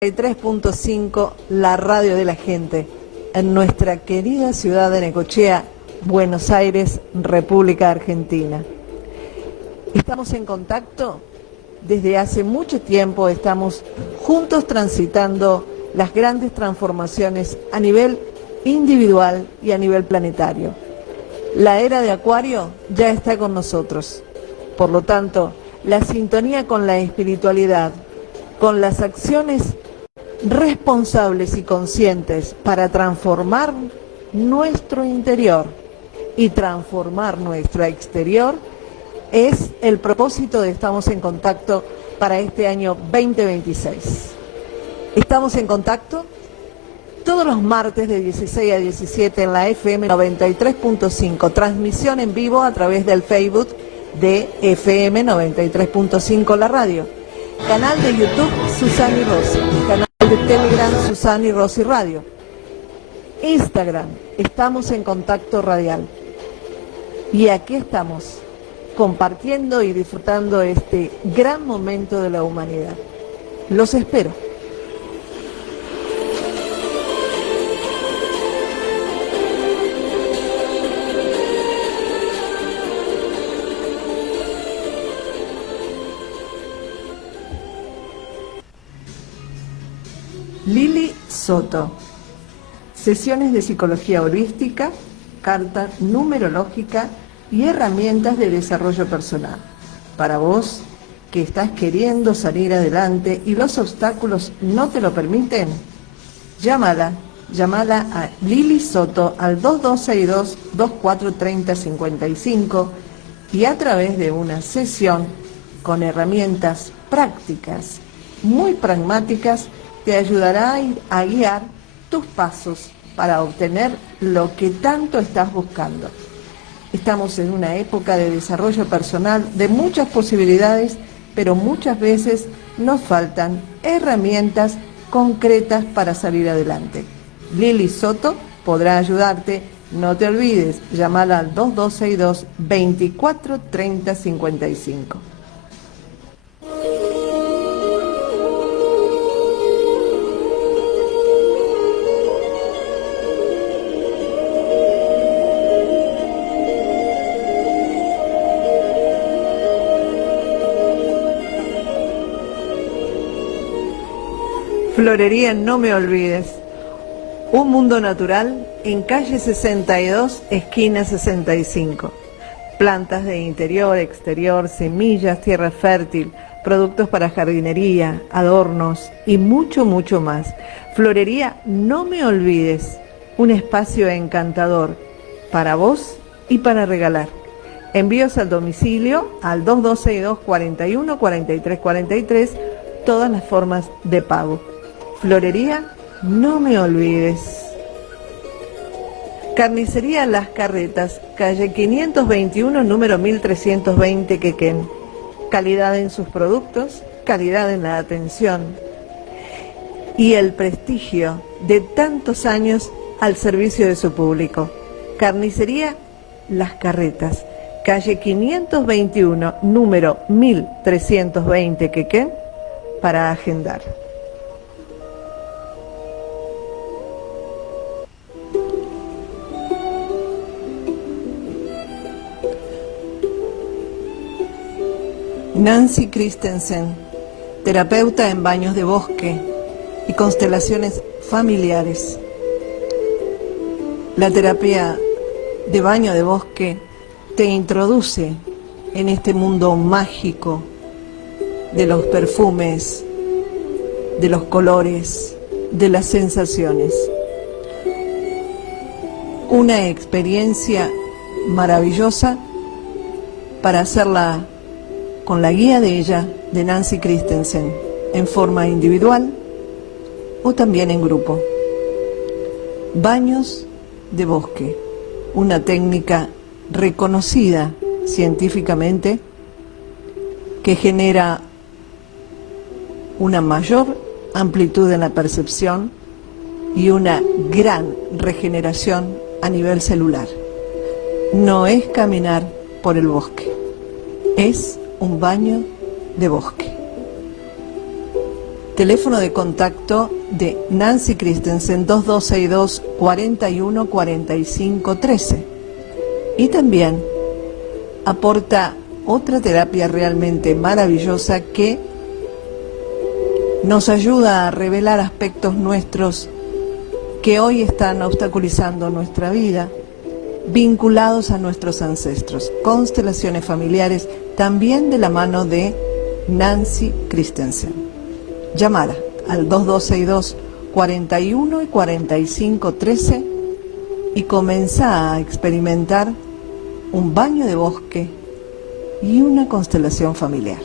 93.5, la radio de la gente, en nuestra querida ciudad de Necochea, Buenos Aires, República Argentina. Estamos en contacto desde hace mucho tiempo, estamos juntos transitando las grandes transformaciones a nivel individual y a nivel planetario. La era de Acuario ya está con nosotros, por lo tanto, la sintonía con la espiritualidad, con las acciones responsables y conscientes para transformar nuestro interior y transformar nuestro exterior es el propósito de Estamos en Contacto para este año 2026. Estamos en contacto todos los martes de 16 a 17 en la FM 93.5, transmisión en vivo a través del Facebook de FM 93.5 la radio, canal de YouTube Susani Rossi, canal de Telegram Susani Rossi Radio, Instagram Estamos en Contacto Radial, y aquí estamos compartiendo y disfrutando este gran momento de la humanidad. Los espero. Lili Soto, sesiones de psicología holística, carta numerológica y herramientas de desarrollo personal. Para vos que estás queriendo salir adelante y los obstáculos no te lo permiten, llámala a Lili Soto al 2262-2430-55 y a través de una sesión con herramientas prácticas, muy pragmáticas, te ayudará a guiar tus pasos para obtener lo que tanto estás buscando. Estamos en una época de desarrollo personal de muchas posibilidades, pero muchas veces nos faltan herramientas concretas para salir adelante. Lili Soto podrá ayudarte. No te olvides, llamala al 2262-2430-55. Florería No Me Olvides, un mundo natural en calle 62, esquina 65. Plantas de interior, exterior, semillas, tierra fértil, productos para jardinería, adornos y mucho, mucho más. Florería No Me Olvides, un espacio encantador para vos y para regalar. Envíos al domicilio al 2262 41 43 43, todas las formas de pago. Florería No Me Olvides. Carnicería Las Carretas, calle 521, número 1320, Quequén. Calidad en sus productos, calidad en la atención y el prestigio de tantos años al servicio de su público. Carnicería Las Carretas, calle 521, número 1320, Quequén, para agendar. Nancy Christensen, terapeuta en baños de bosque y constelaciones familiares. La terapia de baño de bosque te introduce en este mundo mágico de los perfumes, de los colores, de las sensaciones. Una experiencia maravillosa para hacerla con la guía de ella, de Nancy Christensen, en forma individual o también en grupo. Baños de bosque, una técnica reconocida científicamente que genera una mayor amplitud en la percepción y una gran regeneración a nivel celular. No es caminar por el bosque, es un baño de bosque. Teléfono de contacto de Nancy Christensen 2262 41 45 13. Y también aporta otra terapia realmente maravillosa que nos ayuda a revelar aspectos nuestros que hoy están obstaculizando nuestra vida, vinculados a nuestros ancestros. Constelaciones familiares, también de la mano de Nancy Christensen. Llámala al 2262 41 y 45 13 y comenzá a experimentar un baño de bosque y una constelación familiar.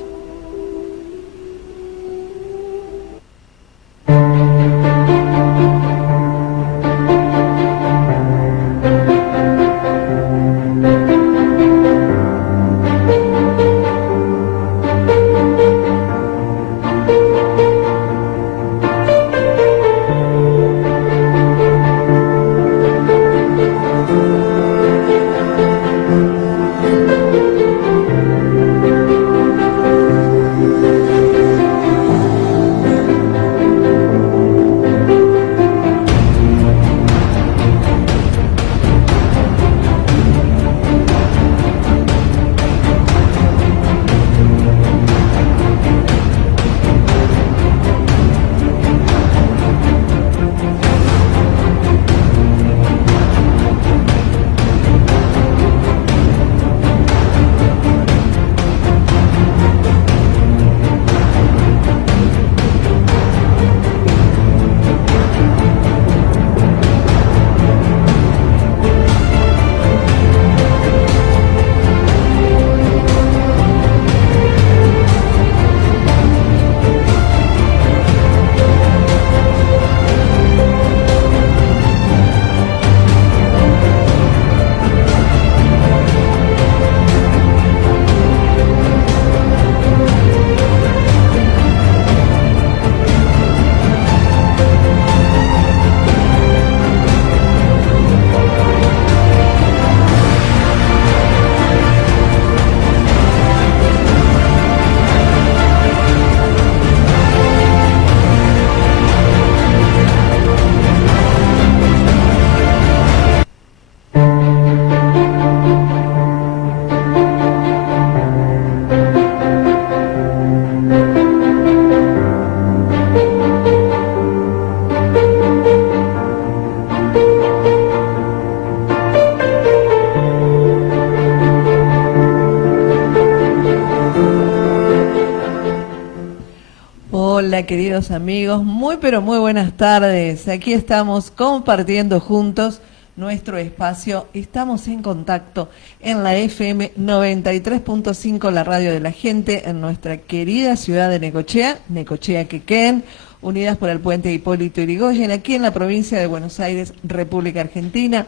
Hola queridos amigos, muy pero muy buenas tardes. Aquí estamos compartiendo juntos nuestro espacio. Estamos en contacto en la FM 93.5, la radio de la gente, en nuestra querida ciudad de Necochea, Necochea, Quequén, unidas por el puente Hipólito Yrigoyen, aquí en la provincia de Buenos Aires, República Argentina.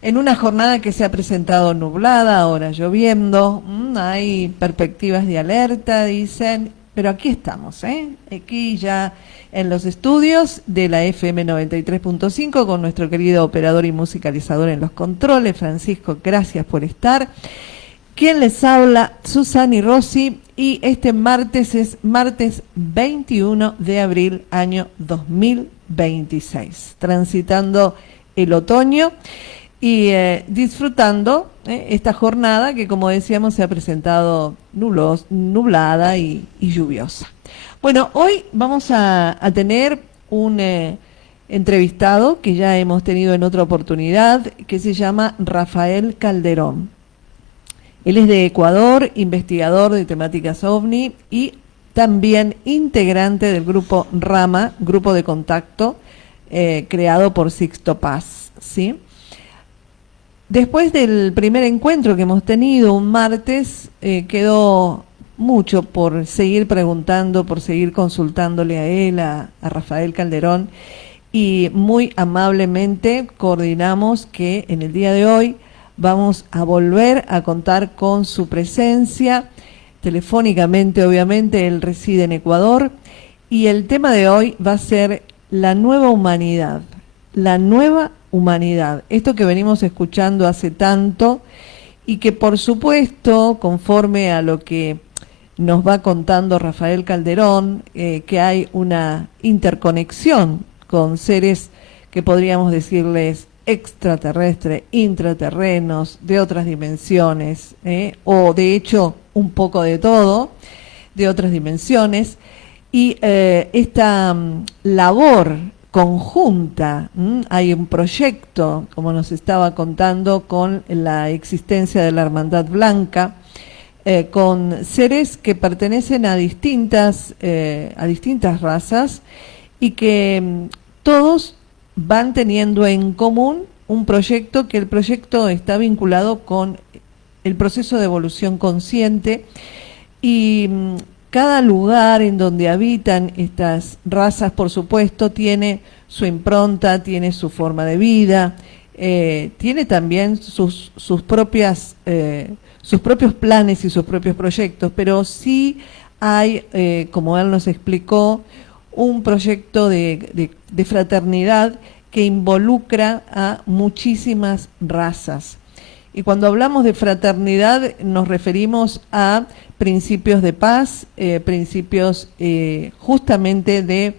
En una jornada que se ha presentado nublada, ahora lloviendo, hay perspectivas de alerta, dicen. Pero aquí estamos, aquí ya en los estudios de la FM 93.5 con nuestro querido operador y musicalizador en los controles, Francisco, gracias por estar. Quien les habla, Susani Rossi, y este martes es martes 21 de abril, año 2026, transitando el otoño y disfrutando esta jornada que, como decíamos, se ha presentado nublada y lluviosa. Bueno, hoy vamos a tener un entrevistado que ya hemos tenido en otra oportunidad, que se llama Rafael Calderón. Él es de Ecuador, investigador de temáticas OVNI y también integrante del grupo Rama, grupo de contacto creado por Sixto Paz, ¿sí? Después del primer encuentro que hemos tenido un martes, quedó mucho por seguir preguntando, por seguir consultándole a él, a Rafael Calderón, y muy amablemente coordinamos que en el día de hoy vamos a volver a contar con su presencia, telefónicamente obviamente. Él reside en Ecuador, y el tema de hoy va a ser la nueva humanidad, la nueva humanidad, esto que venimos escuchando hace tanto y que por supuesto, conforme a lo que nos va contando Rafael Calderón que hay una interconexión con seres que podríamos decirles extraterrestres, intraterrenos, de otras dimensiones, o de hecho un poco de todo, de otras dimensiones, y esta labor conjunta, hay un proyecto, como nos estaba contando, con la existencia de la Hermandad Blanca, con seres que pertenecen a distintas razas y que todos van teniendo en común un proyecto, que el proyecto está vinculado con el proceso de evolución consciente, y cada lugar en donde habitan estas razas, por supuesto, tiene su impronta, tiene su forma de vida, tiene también sus propios planes y sus propios proyectos, pero sí hay, como él nos explicó, un proyecto de fraternidad que involucra a muchísimas razas. Y cuando hablamos de fraternidad nos referimos a principios de paz, principios justamente de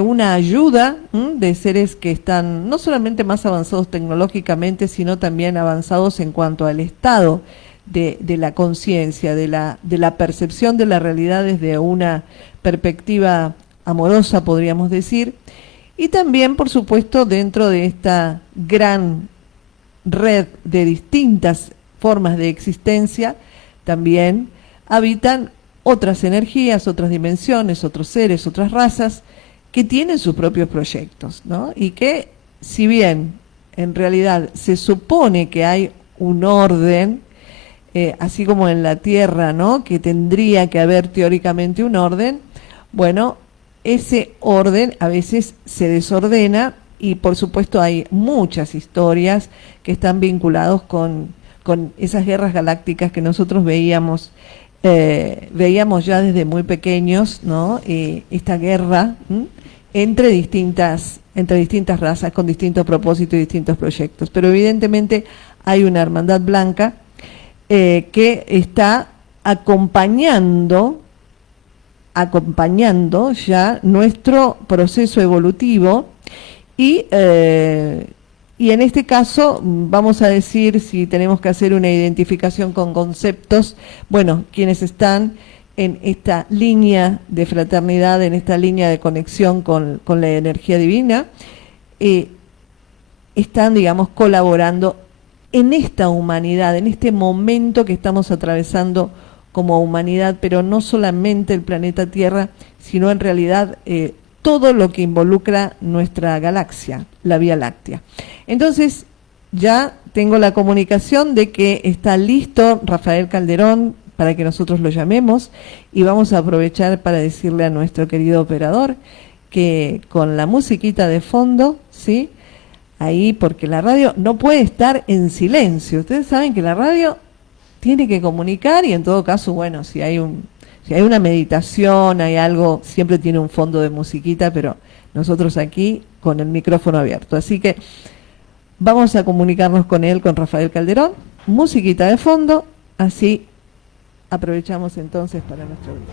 una ayuda de seres que están no solamente más avanzados tecnológicamente, sino también avanzados en cuanto al estado de la conciencia, de la percepción de la realidad desde una perspectiva amorosa, podríamos decir, y también, por supuesto, dentro de esta gran red de distintas formas de existencia, también habitan otras energías, otras dimensiones, otros seres, otras razas, que tienen sus propios proyectos, ¿no? Y que, si bien en realidad se supone que hay un orden, así como en la Tierra, ¿no?, que tendría que haber teóricamente un orden, bueno, ese orden a veces se desordena, y por supuesto hay muchas historias que están vinculados con esas guerras galácticas que nosotros veíamos ya desde muy pequeños, ¿no? Esta guerra entre distintas razas con distintos propósitos y distintos proyectos. Pero evidentemente hay una Hermandad Blanca que está acompañando ya nuestro proceso evolutivo, y en este caso vamos a decir, si tenemos que hacer una identificación con conceptos, bueno, quienes están en esta línea de fraternidad, en esta línea de conexión con la energía divina, están, digamos, colaborando en esta humanidad, en este momento que estamos atravesando como humanidad, pero no solamente el planeta Tierra, sino en realidad todo lo que involucra nuestra galaxia, la Vía Láctea. Entonces, ya tengo la comunicación de que está listo Rafael Calderón para que nosotros lo llamemos, y vamos a aprovechar para decirle a nuestro querido operador que con la musiquita de fondo, ¿sí?, ahí, porque la radio no puede estar en silencio. Ustedes saben que la radio tiene que comunicar, y en todo caso, bueno, si hay una meditación, hay algo, siempre tiene un fondo de musiquita, pero nosotros aquí con el micrófono abierto. Así que vamos a comunicarnos con él, con Rafael Calderón, musiquita de fondo, así aprovechamos entonces para nuestro video.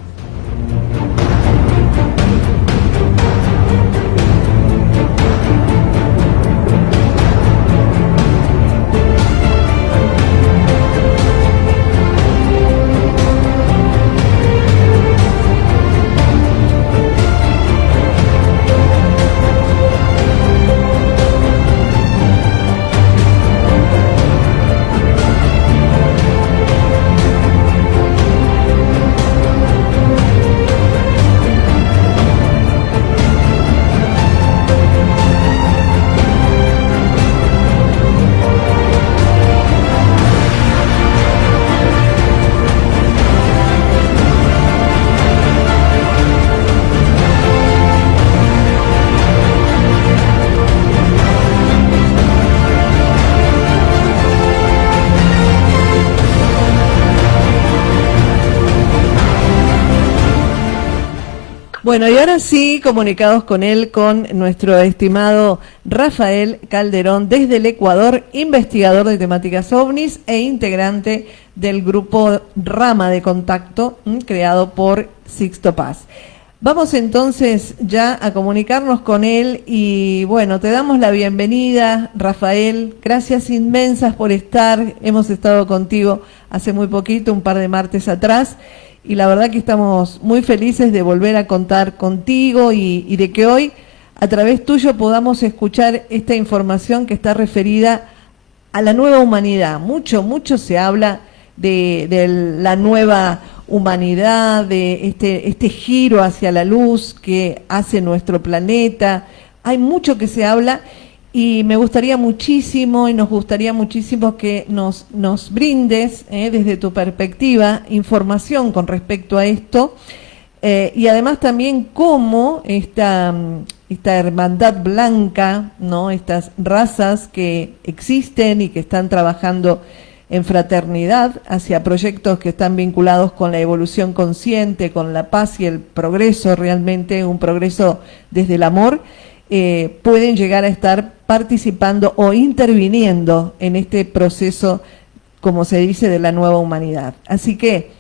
Bueno, y ahora sí, comunicados con él, con nuestro estimado Rafael Calderón, desde el Ecuador, investigador de temáticas ovnis e integrante del grupo Rama de Contacto, creado por Sixto Paz. Vamos entonces ya a comunicarnos con él y bueno, te damos la bienvenida, Rafael. Gracias inmensas por estar. Hemos estado contigo hace muy poquito, un par de martes atrás. Y la verdad que estamos muy felices de volver a contar contigo y de que hoy a través tuyo podamos escuchar esta información que está referida a la nueva humanidad. Mucho se habla de la nueva humanidad, de este giro hacia la luz que hace nuestro planeta. Hay mucho que se habla y me gustaría muchísimo y nos gustaría muchísimo que nos brindes desde tu perspectiva información con respecto a esto y además también cómo esta hermandad blanca, ¿no? Estas razas que existen y que están trabajando en fraternidad hacia proyectos que están vinculados con la evolución consciente, con la paz y el progreso, realmente un progreso desde el amor, pueden llegar a estar participando o interviniendo en este proceso, como se dice, de la nueva humanidad. Así que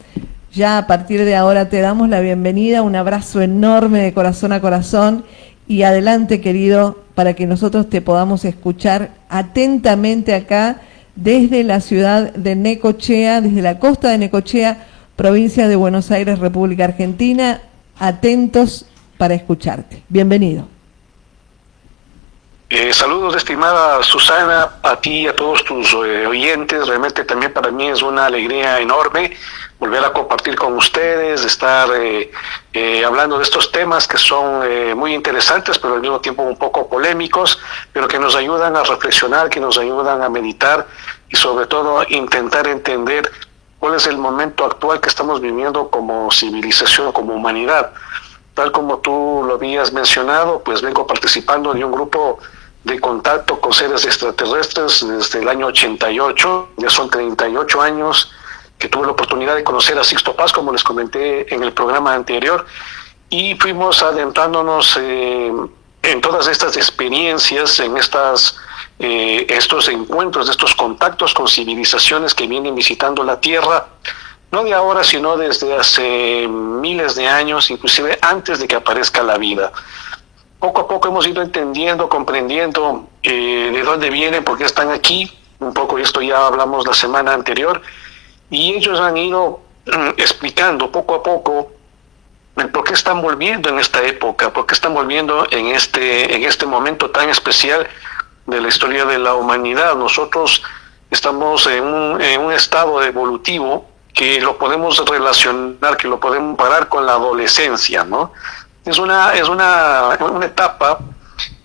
ya a partir de ahora te damos la bienvenida, un abrazo enorme de corazón a corazón y adelante, querido, para que nosotros te podamos escuchar atentamente acá desde la ciudad de Necochea, desde la costa de Necochea, provincia de Buenos Aires, República Argentina, atentos para escucharte. Bienvenido. Saludos, estimada Susana, a ti y a todos tus oyentes. Realmente también para mí es una alegría enorme volver a compartir con ustedes, estar hablando de estos temas que son muy interesantes, pero al mismo tiempo un poco polémicos, pero que nos ayudan a reflexionar, que nos ayudan a meditar y sobre todo intentar entender cuál es el momento actual que estamos viviendo como civilización, como humanidad. Tal como tú lo habías mencionado, pues vengo participando de un grupo de contacto con seres extraterrestres desde el año 88, ya son 38 años que tuve la oportunidad de conocer a Sixto Paz, como les comenté en el programa anterior, y fuimos adentrándonos en todas estas experiencias, en estos encuentros, estos contactos con civilizaciones que vienen visitando la Tierra, no de ahora, sino desde hace miles de años, inclusive antes de que aparezca la vida. Poco a poco hemos ido entendiendo, comprendiendo de dónde vienen, por qué están aquí. Un poco esto ya hablamos la semana anterior. Y ellos han ido explicando poco a poco el por qué están volviendo en esta época, por qué están volviendo en este momento tan especial de la historia de la humanidad. Nosotros estamos en un estado evolutivo que lo podemos relacionar, que lo podemos parar con la adolescencia, ¿no? Es una etapa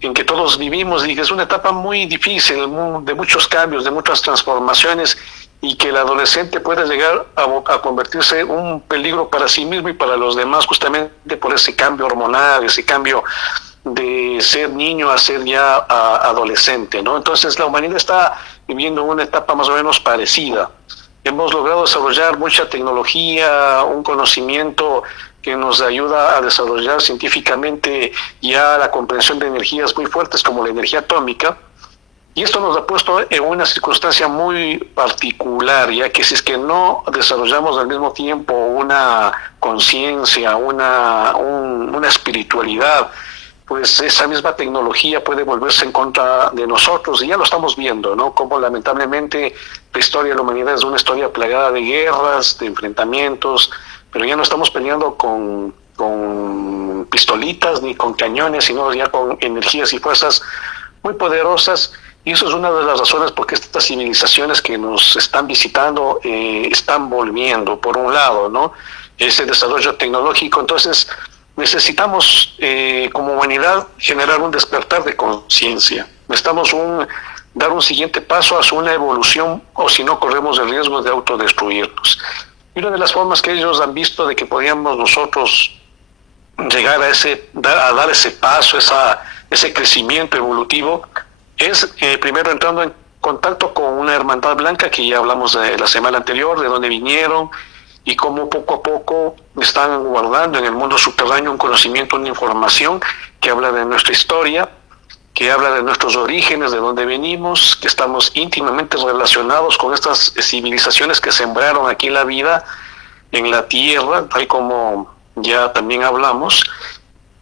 en que todos vivimos y que es una etapa muy difícil, de muchos cambios, de muchas transformaciones, y que el adolescente puede llegar a convertirse en un peligro para sí mismo y para los demás, justamente por ese cambio hormonal, ese cambio de ser niño a ser ya adolescente, ¿no? Entonces la humanidad está viviendo una etapa más o menos parecida. Hemos logrado desarrollar mucha tecnología, un conocimiento que nos ayuda a desarrollar científicamente ya la comprensión de energías muy fuertes como la energía atómica. Y esto nos ha puesto en una circunstancia muy particular, ya que si es que no desarrollamos al mismo tiempo una conciencia, una espiritualidad, pues esa misma tecnología puede volverse en contra de nosotros, y ya lo estamos viendo, ¿no? Como lamentablemente la historia de la humanidad es una historia plagada de guerras, de enfrentamientos, pero ya no estamos peleando con pistolitas ni con cañones, sino ya con energías y fuerzas muy poderosas. Y eso es una de las razones por qué estas civilizaciones que nos están visitando están volviendo, por un lado, ¿no? Ese desarrollo tecnológico. Entonces necesitamos como humanidad generar un despertar de conciencia. Necesitamos dar un siguiente paso hacia una evolución, o si no corremos el riesgo de autodestruirnos. Y una de las formas que ellos han visto de que podíamos nosotros llegar a dar ese paso, ese crecimiento evolutivo, es primero entrando en contacto con una hermandad blanca, que ya hablamos de la semana anterior, de dónde vinieron, y cómo poco a poco están guardando en el mundo subterráneo un conocimiento, una información que habla de nuestra historia, que habla de nuestros orígenes, de dónde venimos, que estamos íntimamente relacionados con estas civilizaciones que sembraron aquí la vida en la tierra, tal como ya también hablamos,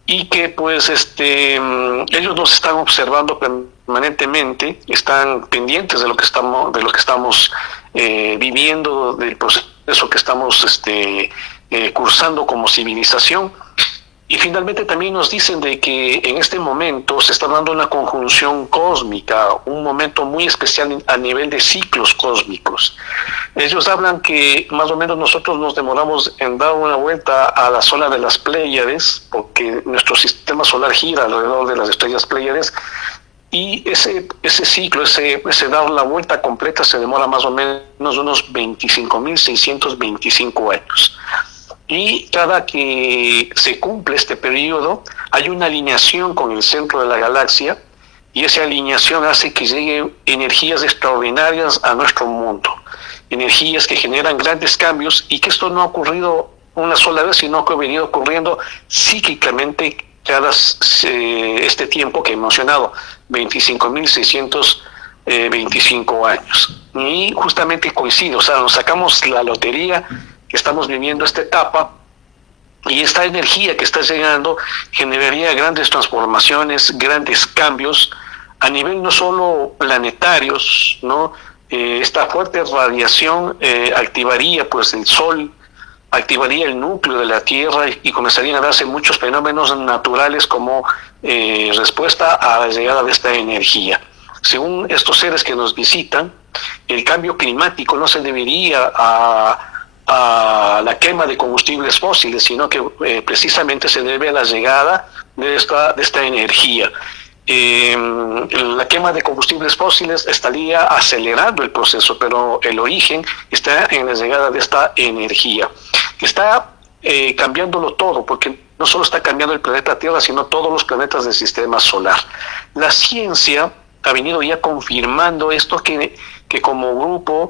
y que pues ellos nos están observando permanentemente, están pendientes de lo que estamos viviendo, del proceso que estamos cursando como civilización. Y finalmente también nos dicen de que en este momento se está dando una conjunción cósmica, un momento muy especial a nivel de ciclos cósmicos. Ellos hablan que más o menos nosotros nos demoramos en dar una vuelta a la zona de las Pléyades, porque nuestro sistema solar gira alrededor de las estrellas Pléyades, y ese ciclo, ese dar la vuelta completa se demora más o menos unos 25.625 años. Y cada que se cumple este periodo, hay una alineación con el centro de la galaxia, y esa alineación hace que lleguen energías extraordinarias a nuestro mundo, energías que generan grandes cambios, y que esto no ha ocurrido una sola vez, sino que ha venido ocurriendo cíclicamente cada este tiempo que he mencionado, 25.625 años. Y justamente coincide, o sea, nos sacamos la lotería, que estamos viviendo esta etapa, y esta energía que está llegando generaría grandes transformaciones, grandes cambios a nivel no solo planetarios, ¿no? Esta fuerte radiación activaría pues el Sol, activaría el núcleo de la Tierra, y comenzarían a darse muchos fenómenos naturales como respuesta a la llegada de esta energía. Según estos seres que nos visitan, el cambio climático no se debería a la quema de combustibles fósiles, sino que precisamente se debe a la llegada de esta energía. La quema de combustibles fósiles estaría acelerando el proceso, pero el origen está en la llegada de esta energía, que está cambiándolo todo, porque no solo está cambiando el planeta Tierra, sino todos los planetas del sistema solar. La ciencia ha venido ya confirmando esto que como grupo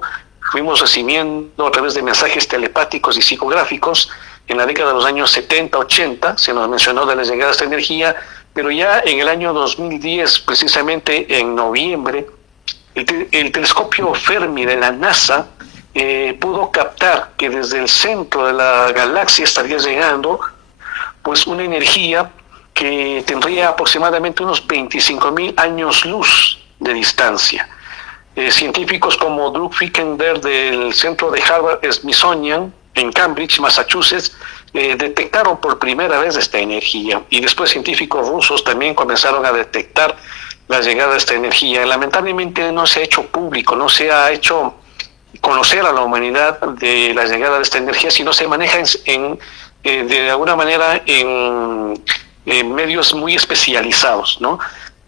fuimos recibiendo a través de mensajes telepáticos y psicográficos. En la década de los años 70, 80, se nos mencionó de la llegada de esta energía, pero ya en el año 2010, precisamente en noviembre, el telescopio Fermi de la NASA pudo captar que desde el centro de la galaxia estaría llegando pues una energía que tendría aproximadamente unos 25.000 años luz de distancia. Científicos como Drew Frickender del centro de Harvard-Smithsonian en Cambridge, Massachusetts, detectaron por primera vez esta energía, y después científicos rusos también comenzaron a detectar la llegada de esta energía. Lamentablemente no se ha hecho público, no se ha hecho conocer a la humanidad de la llegada de esta energía, sino se maneja de alguna manera en medios muy especializados, ¿no?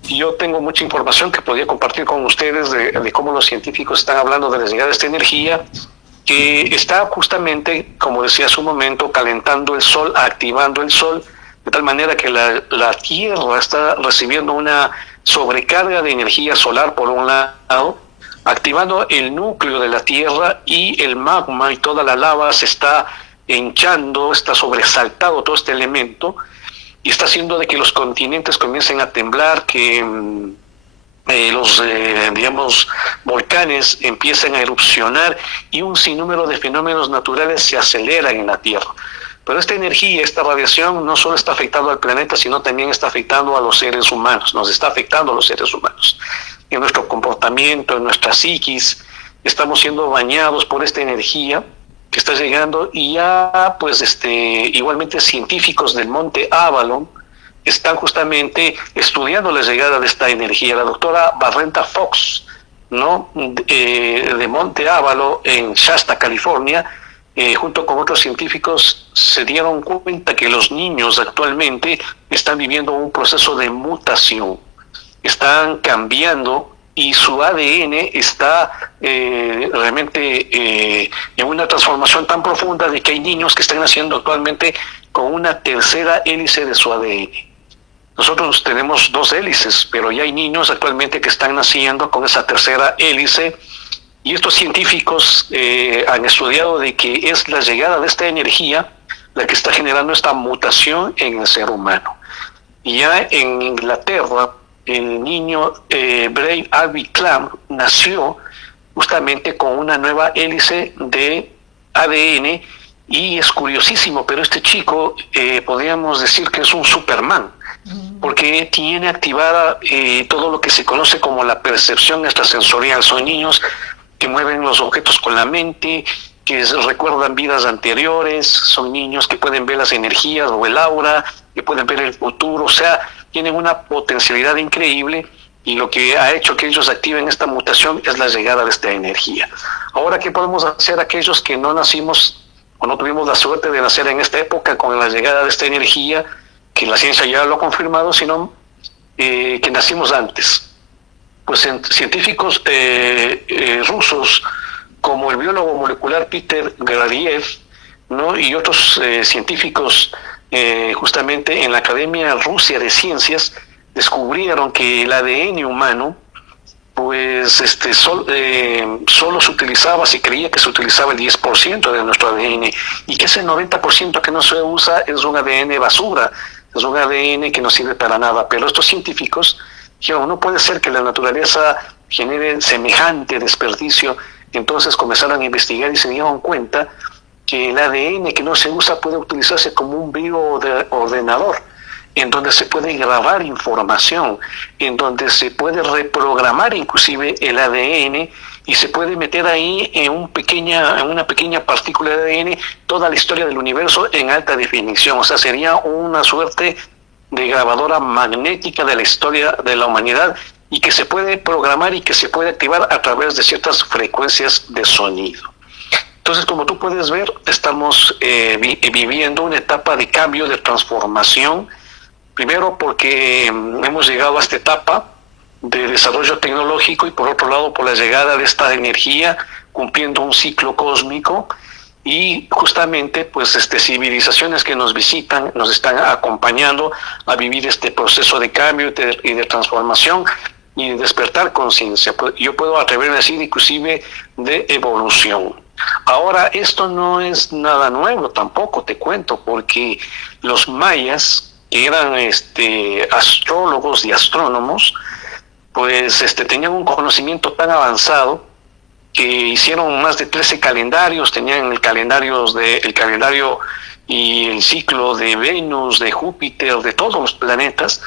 Yo tengo mucha información que podría compartir con ustedes de cómo los científicos están hablando de la llegada de esta energía, que está justamente, como decía hace un momento, calentando el Sol, activando el Sol, de tal manera que la Tierra está recibiendo una sobrecarga de energía solar por un lado, activando el núcleo de la Tierra, y el magma y toda la lava se está hinchando, está sobresaltado todo este elemento, y está haciendo de que los continentes comiencen a temblar, que los volcanes empiecen a erupcionar, y un sinnúmero de fenómenos naturales se aceleran en la Tierra. Pero esta energía, esta radiación, no solo está afectando al planeta, sino también está afectando a los seres humanos, nos está afectando a los seres humanos. En nuestro comportamiento, en nuestra psiquis, estamos siendo bañados por esta energía que está llegando, y ya pues igualmente científicos del Monte Avalon están justamente estudiando la llegada de esta energía. La doctora Barrenta Fox, ¿no? De Monte Avalon en Shasta, California, junto con otros científicos, se dieron cuenta que los niños actualmente están viviendo un proceso de mutación, están cambiando, y su ADN está realmente en una transformación tan profunda de que hay niños que están naciendo actualmente con una tercera hélice de su ADN. Nosotros tenemos 2 hélices, pero ya hay niños actualmente que están naciendo con esa tercera hélice, Y estos científicos han estudiado de que es la llegada de esta energía la que está generando esta mutación en el ser humano. Y ya en Inglaterra, el niño Brave Alby Clamp nació justamente con una nueva hélice de ADN, y es curiosísimo, pero este chico podríamos decir que es un Superman, porque tiene activada todo lo que se conoce como la percepción extrasensorial. Son niños que mueven los objetos con la mente, que recuerdan vidas anteriores, son niños que pueden ver las energías o el aura, que pueden ver el futuro, o sea, tienen una potencialidad increíble, y lo que ha hecho que ellos activen esta mutación es la llegada de esta energía. Ahora, ¿qué podemos hacer aquellos que no nacimos o no tuvimos la suerte de nacer en esta época con la llegada de esta energía, que la ciencia ya lo ha confirmado, sino que nacimos antes? Pues científicos rusos, como el biólogo molecular Peter Gradiev, ¿no?, y otros científicos justamente en la Academia Rusa de Ciencias, descubrieron que el ADN humano, pues solo se utilizaba, se creía que se utilizaba el 10% de nuestro ADN, y que ese 90% que no se usa es un ADN basura, es un ADN que no sirve para nada. Pero estos científicos dijeron, no puede ser que la naturaleza genere semejante desperdicio. Entonces comenzaron a investigar y se dieron cuenta que el ADN que no se usa puede utilizarse como un bioordenador, en donde se puede grabar información, en donde se puede reprogramar inclusive el ADN, y se puede meter ahí en una pequeña partícula de ADN toda la historia del universo en alta definición. O sea, sería una suerte de grabadora magnética de la historia de la humanidad, y que se puede programar y que se puede activar a través de ciertas frecuencias de sonido. Entonces, como tú puedes ver, estamos viviendo una etapa de cambio, de transformación. Primero porque hemos llegado a esta etapa de desarrollo tecnológico, y por otro lado por la llegada de esta energía cumpliendo un ciclo cósmico, y justamente pues civilizaciones que nos visitan nos están acompañando a vivir este proceso de cambio y de transformación y de despertar conciencia. Yo puedo atreverme a decir inclusive de evolución. Ahora, esto no es nada nuevo tampoco, te cuento, porque los mayas, que eran astrólogos y astrónomos, pues tenían un conocimiento tan avanzado que hicieron más de 13 calendarios. Tenían el calendario y el ciclo de Venus, de Júpiter, de todos los planetas.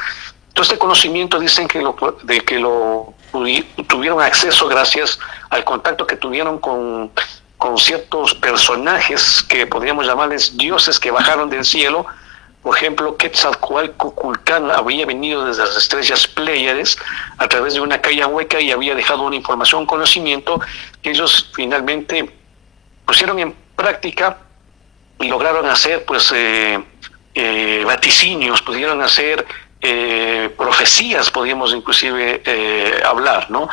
Todo este conocimiento dicen que tuvieron acceso gracias al contacto que tuvieron con ciertos personajes que podríamos llamarles dioses que bajaron del cielo. Por ejemplo, Quetzalcóatl había venido desde las estrellas Pléyades a través de una calle hueca y había dejado una información, un conocimiento que ellos finalmente pusieron en práctica y lograron hacer vaticinios, pudieron hacer profecías, podríamos inclusive hablar, ¿no?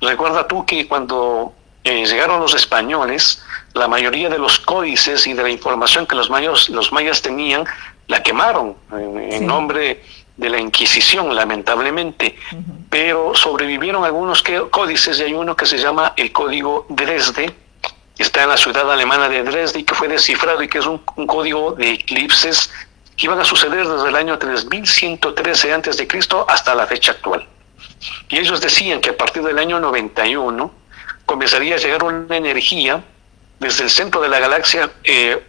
Recuerda tú que cuando llegaron los españoles, la mayoría de los códices y de la información que los mayas tenían, la quemaron en nombre de la Inquisición, lamentablemente. Pero sobrevivieron algunos códices, y hay uno que se llama el Código Dresde, que está en la ciudad alemana de Dresde, y que fue descifrado, y que es un código de eclipses que iban a suceder desde el año 3113 a.C. hasta la fecha actual. Y ellos decían que a partir del año 91 comenzaría a llegar una energía desde el centro de la galaxia,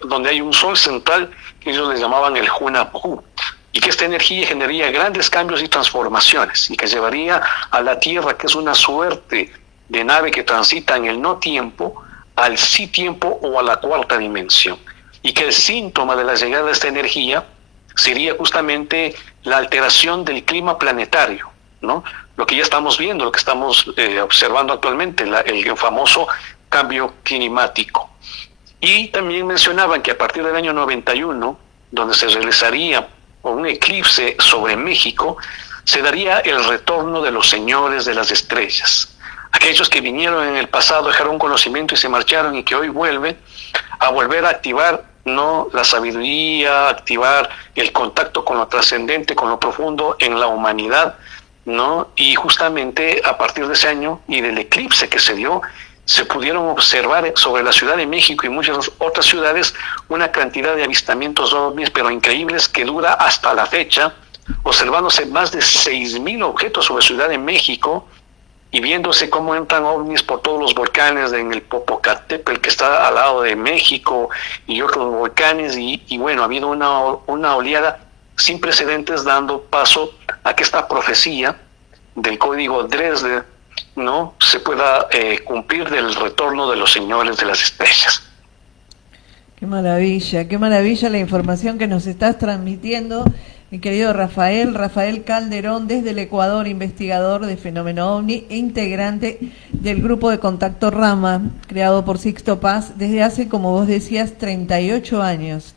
donde hay un sol central que ellos le llamaban el Hunahpu, y que esta energía generaría grandes cambios y transformaciones, y que llevaría a la Tierra, que es una suerte de nave que transita en el no tiempo, al sí tiempo o a la cuarta dimensión, y que el síntoma de la llegada de esta energía sería justamente la alteración del clima planetario, ¿no? Lo que ya estamos viendo, lo que estamos observando actualmente, el famoso cambio climático. Y también mencionaban que a partir del año 91, donde se realizaría un eclipse sobre México, se daría el retorno de los señores de las estrellas. Aquellos que vinieron en el pasado, dejaron un conocimiento y se marcharon, y que hoy vuelven a activar, ¿no?, la sabiduría, activar el contacto con lo trascendente, con lo profundo en la humanidad, ¿no? Y justamente a partir de ese año y del eclipse que se dio, se pudieron observar sobre la Ciudad de México y muchas otras ciudades una cantidad de avistamientos ovnis, pero increíbles, que dura hasta la fecha, observándose más de 6.000 objetos sobre Ciudad de México y viéndose cómo entran ovnis por todos los volcanes en el Popocatépetl, que está al lado de México, y otros volcanes, y bueno, ha habido una oleada sin precedentes, dando paso a que esta profecía del código Dresde no se pueda cumplir, del retorno de los señores de las estrellas. Qué maravilla la información que nos estás transmitiendo, mi querido Rafael Calderón, desde el Ecuador, investigador de fenómeno ovni e integrante del grupo de contacto Rama, creado por Sixto Paz desde hace, como vos decías, 38 años,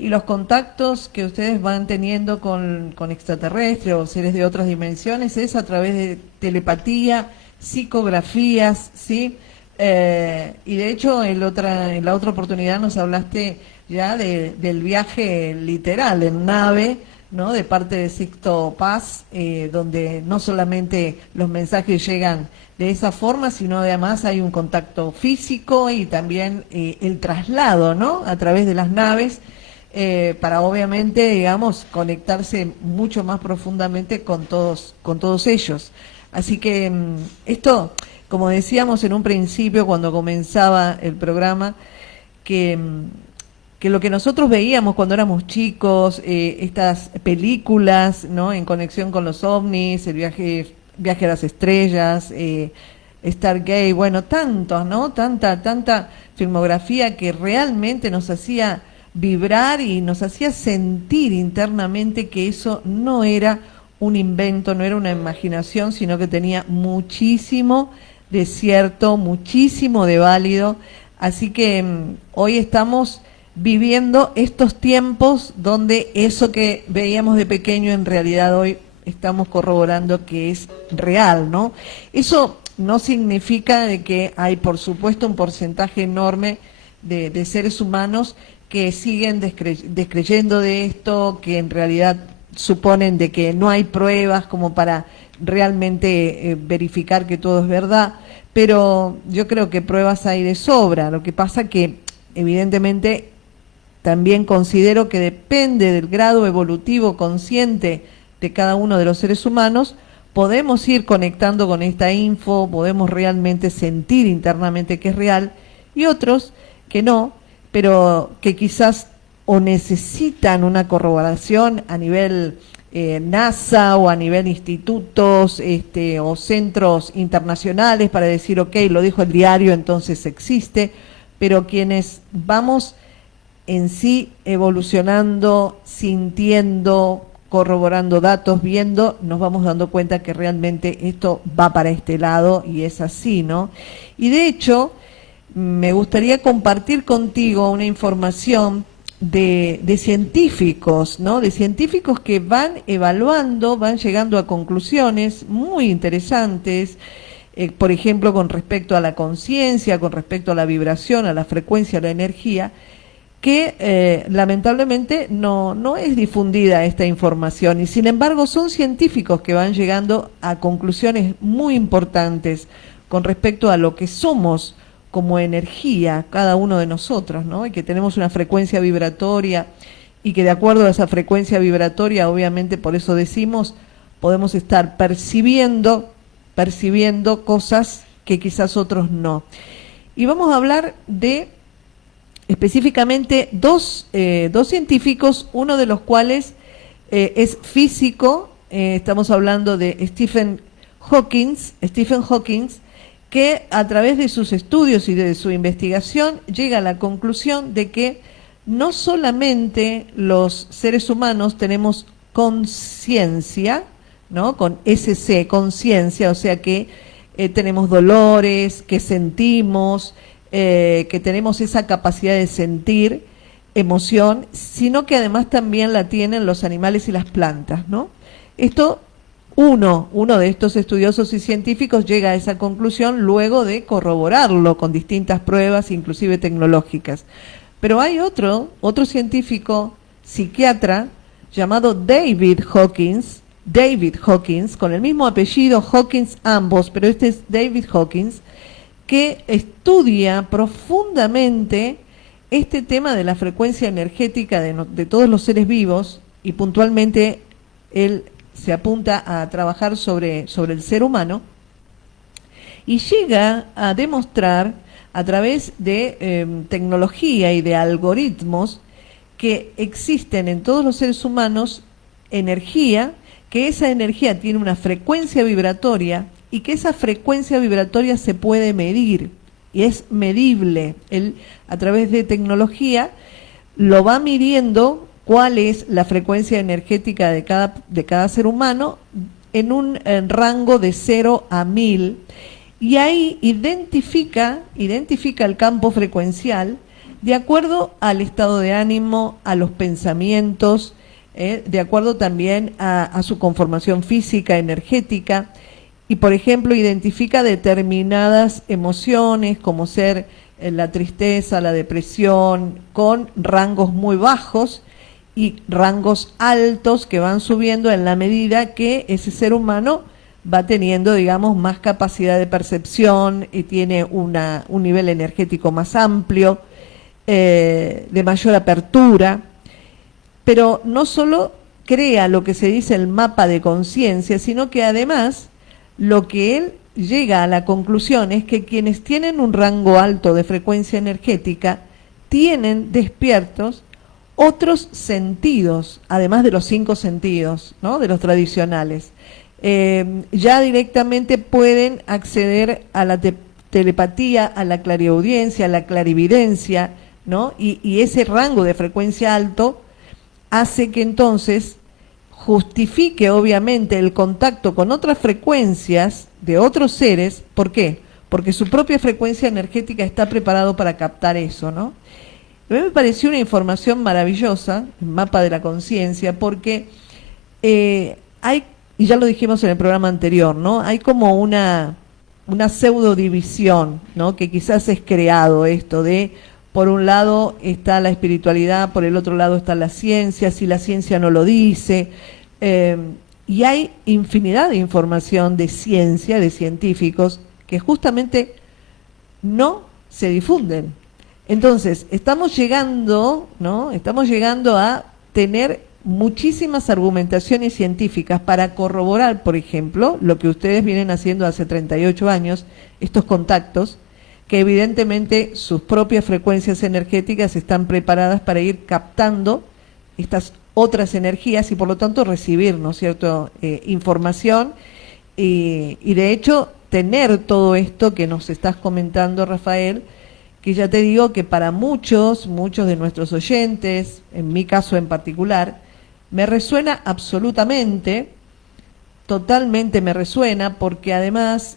y los contactos que ustedes van teniendo con extraterrestres o seres de otras dimensiones es a través de telepatía, psicografías, ¿sí? Y de hecho en la otra oportunidad nos hablaste ya del viaje literal en nave, ¿no?, de parte de Sixto Paz, donde no solamente los mensajes llegan de esa forma, sino además hay un contacto físico y también el traslado, ¿no?, a través de las naves, para obviamente, digamos, conectarse mucho más profundamente con todos ellos. Así que esto, como decíamos en un principio cuando comenzaba el programa, que lo que nosotros veíamos cuando éramos chicos, estas películas, ¿no?, en conexión con los ovnis, el viaje a las estrellas, Stargate, bueno, tantos, ¿no?, tanta filmografía que realmente nos hacía vibrar y nos hacía sentir internamente que eso no era un invento, no era una imaginación, sino que tenía muchísimo de cierto, muchísimo de válido. Así que hoy estamos viviendo estos tiempos donde eso que veíamos de pequeño en realidad hoy estamos corroborando que es real, ¿no? Eso no significa de que hay, por supuesto, un porcentaje enorme de seres humanos que siguen descreyendo de esto, que en realidad suponen de que no hay pruebas como para realmente verificar que todo es verdad, pero yo creo que pruebas hay de sobra. Lo que pasa que evidentemente también considero que depende del grado evolutivo consciente de cada uno de los seres humanos, podemos ir conectando con esta info, podemos realmente sentir internamente que es real, y otros que no, pero que quizás o necesitan una corroboración a nivel NASA o a nivel institutos o centros internacionales para decir, ok, lo dijo el diario, entonces existe, pero quienes vamos en sí evolucionando, sintiendo, corroborando datos, viendo, nos vamos dando cuenta que realmente esto va para este lado y es así, ¿no? Y de hecho, me gustaría compartir contigo una información de científicos, ¿no? De científicos que van evaluando, van llegando a conclusiones muy interesantes, por ejemplo, con respecto a la conciencia, con respecto a la vibración, a la frecuencia, a la energía, que lamentablemente no es difundida esta información, y sin embargo son científicos que van llegando a conclusiones muy importantes con respecto a lo que somos como energía, cada uno de nosotros, ¿no? Y que tenemos una frecuencia vibratoria y que de acuerdo a esa frecuencia vibratoria, obviamente por eso decimos, podemos estar percibiendo cosas que quizás otros no. Y vamos a hablar de específicamente dos científicos, uno de los cuales es físico, estamos hablando de Stephen Hawking, que a través de sus estudios y de su investigación llega a la conclusión de que no solamente los seres humanos tenemos conciencia, ¿no?, con SC, conciencia, o sea que tenemos dolores, que sentimos, que tenemos esa capacidad de sentir emoción, sino que además también la tienen los animales y las plantas, ¿no? Esto uno de estos estudiosos y científicos llega a esa conclusión luego de corroborarlo con distintas pruebas, inclusive tecnológicas. Pero hay otro científico, psiquiatra, llamado David Hawkins, David Hawkins, con el mismo apellido Hawkins ambos, pero este es David Hawkins, que estudia profundamente este tema de la frecuencia energética de todos los seres vivos, y puntualmente él se apunta a trabajar sobre el ser humano, y llega a demostrar a través de tecnología y de algoritmos que existen en todos los seres humanos energía, que esa energía tiene una frecuencia vibratoria y que esa frecuencia vibratoria se puede medir y es medible. Él, a través de tecnología, lo va midiendo cuál es la frecuencia energética de cada ser humano en un rango de 0 a 1000, y ahí identifica el campo frecuencial de acuerdo al estado de ánimo, a los pensamientos, de acuerdo también a su conformación física, energética, y por ejemplo identifica determinadas emociones como ser la tristeza, la depresión, con rangos muy bajos y rangos altos que van subiendo en la medida que ese ser humano va teniendo, digamos, más capacidad de percepción y tiene un nivel energético más amplio, de mayor apertura. Pero no solo crea lo que se dice el mapa de conciencia, sino que además lo que él llega a la conclusión es que quienes tienen un rango alto de frecuencia energética tienen despiertos otros sentidos, además de los 5 sentidos, ¿no?, de los tradicionales. Ya directamente pueden acceder a la telepatía, a la clariaudiencia, a la clarividencia, ¿no? Y ese rango de frecuencia alto hace que entonces justifique obviamente el contacto con otras frecuencias de otros seres. ¿Por qué? Porque su propia frecuencia energética está preparado para captar eso, ¿no? A mí me pareció una información maravillosa, el mapa de la conciencia, porque hay, y ya lo dijimos en el programa anterior, ¿no?, hay como una pseudo división, ¿no?, que quizás es creado esto de, por un lado está la espiritualidad, por el otro lado está la ciencia, si la ciencia no lo dice, y hay infinidad de información de ciencia, de científicos, que justamente no se difunden. Entonces, estamos llegando, ¿no?, estamos llegando a tener muchísimas argumentaciones científicas para corroborar, por ejemplo, lo que ustedes vienen haciendo hace 38 años, estos contactos, que evidentemente sus propias frecuencias energéticas están preparadas para ir captando estas otras energías y por lo tanto recibir, ¿no es cierto?, información y de hecho tener todo esto que nos estás comentando, Rafael, que ya te digo que para muchos de nuestros oyentes, en mi caso en particular, me resuena absolutamente, totalmente me resuena, porque además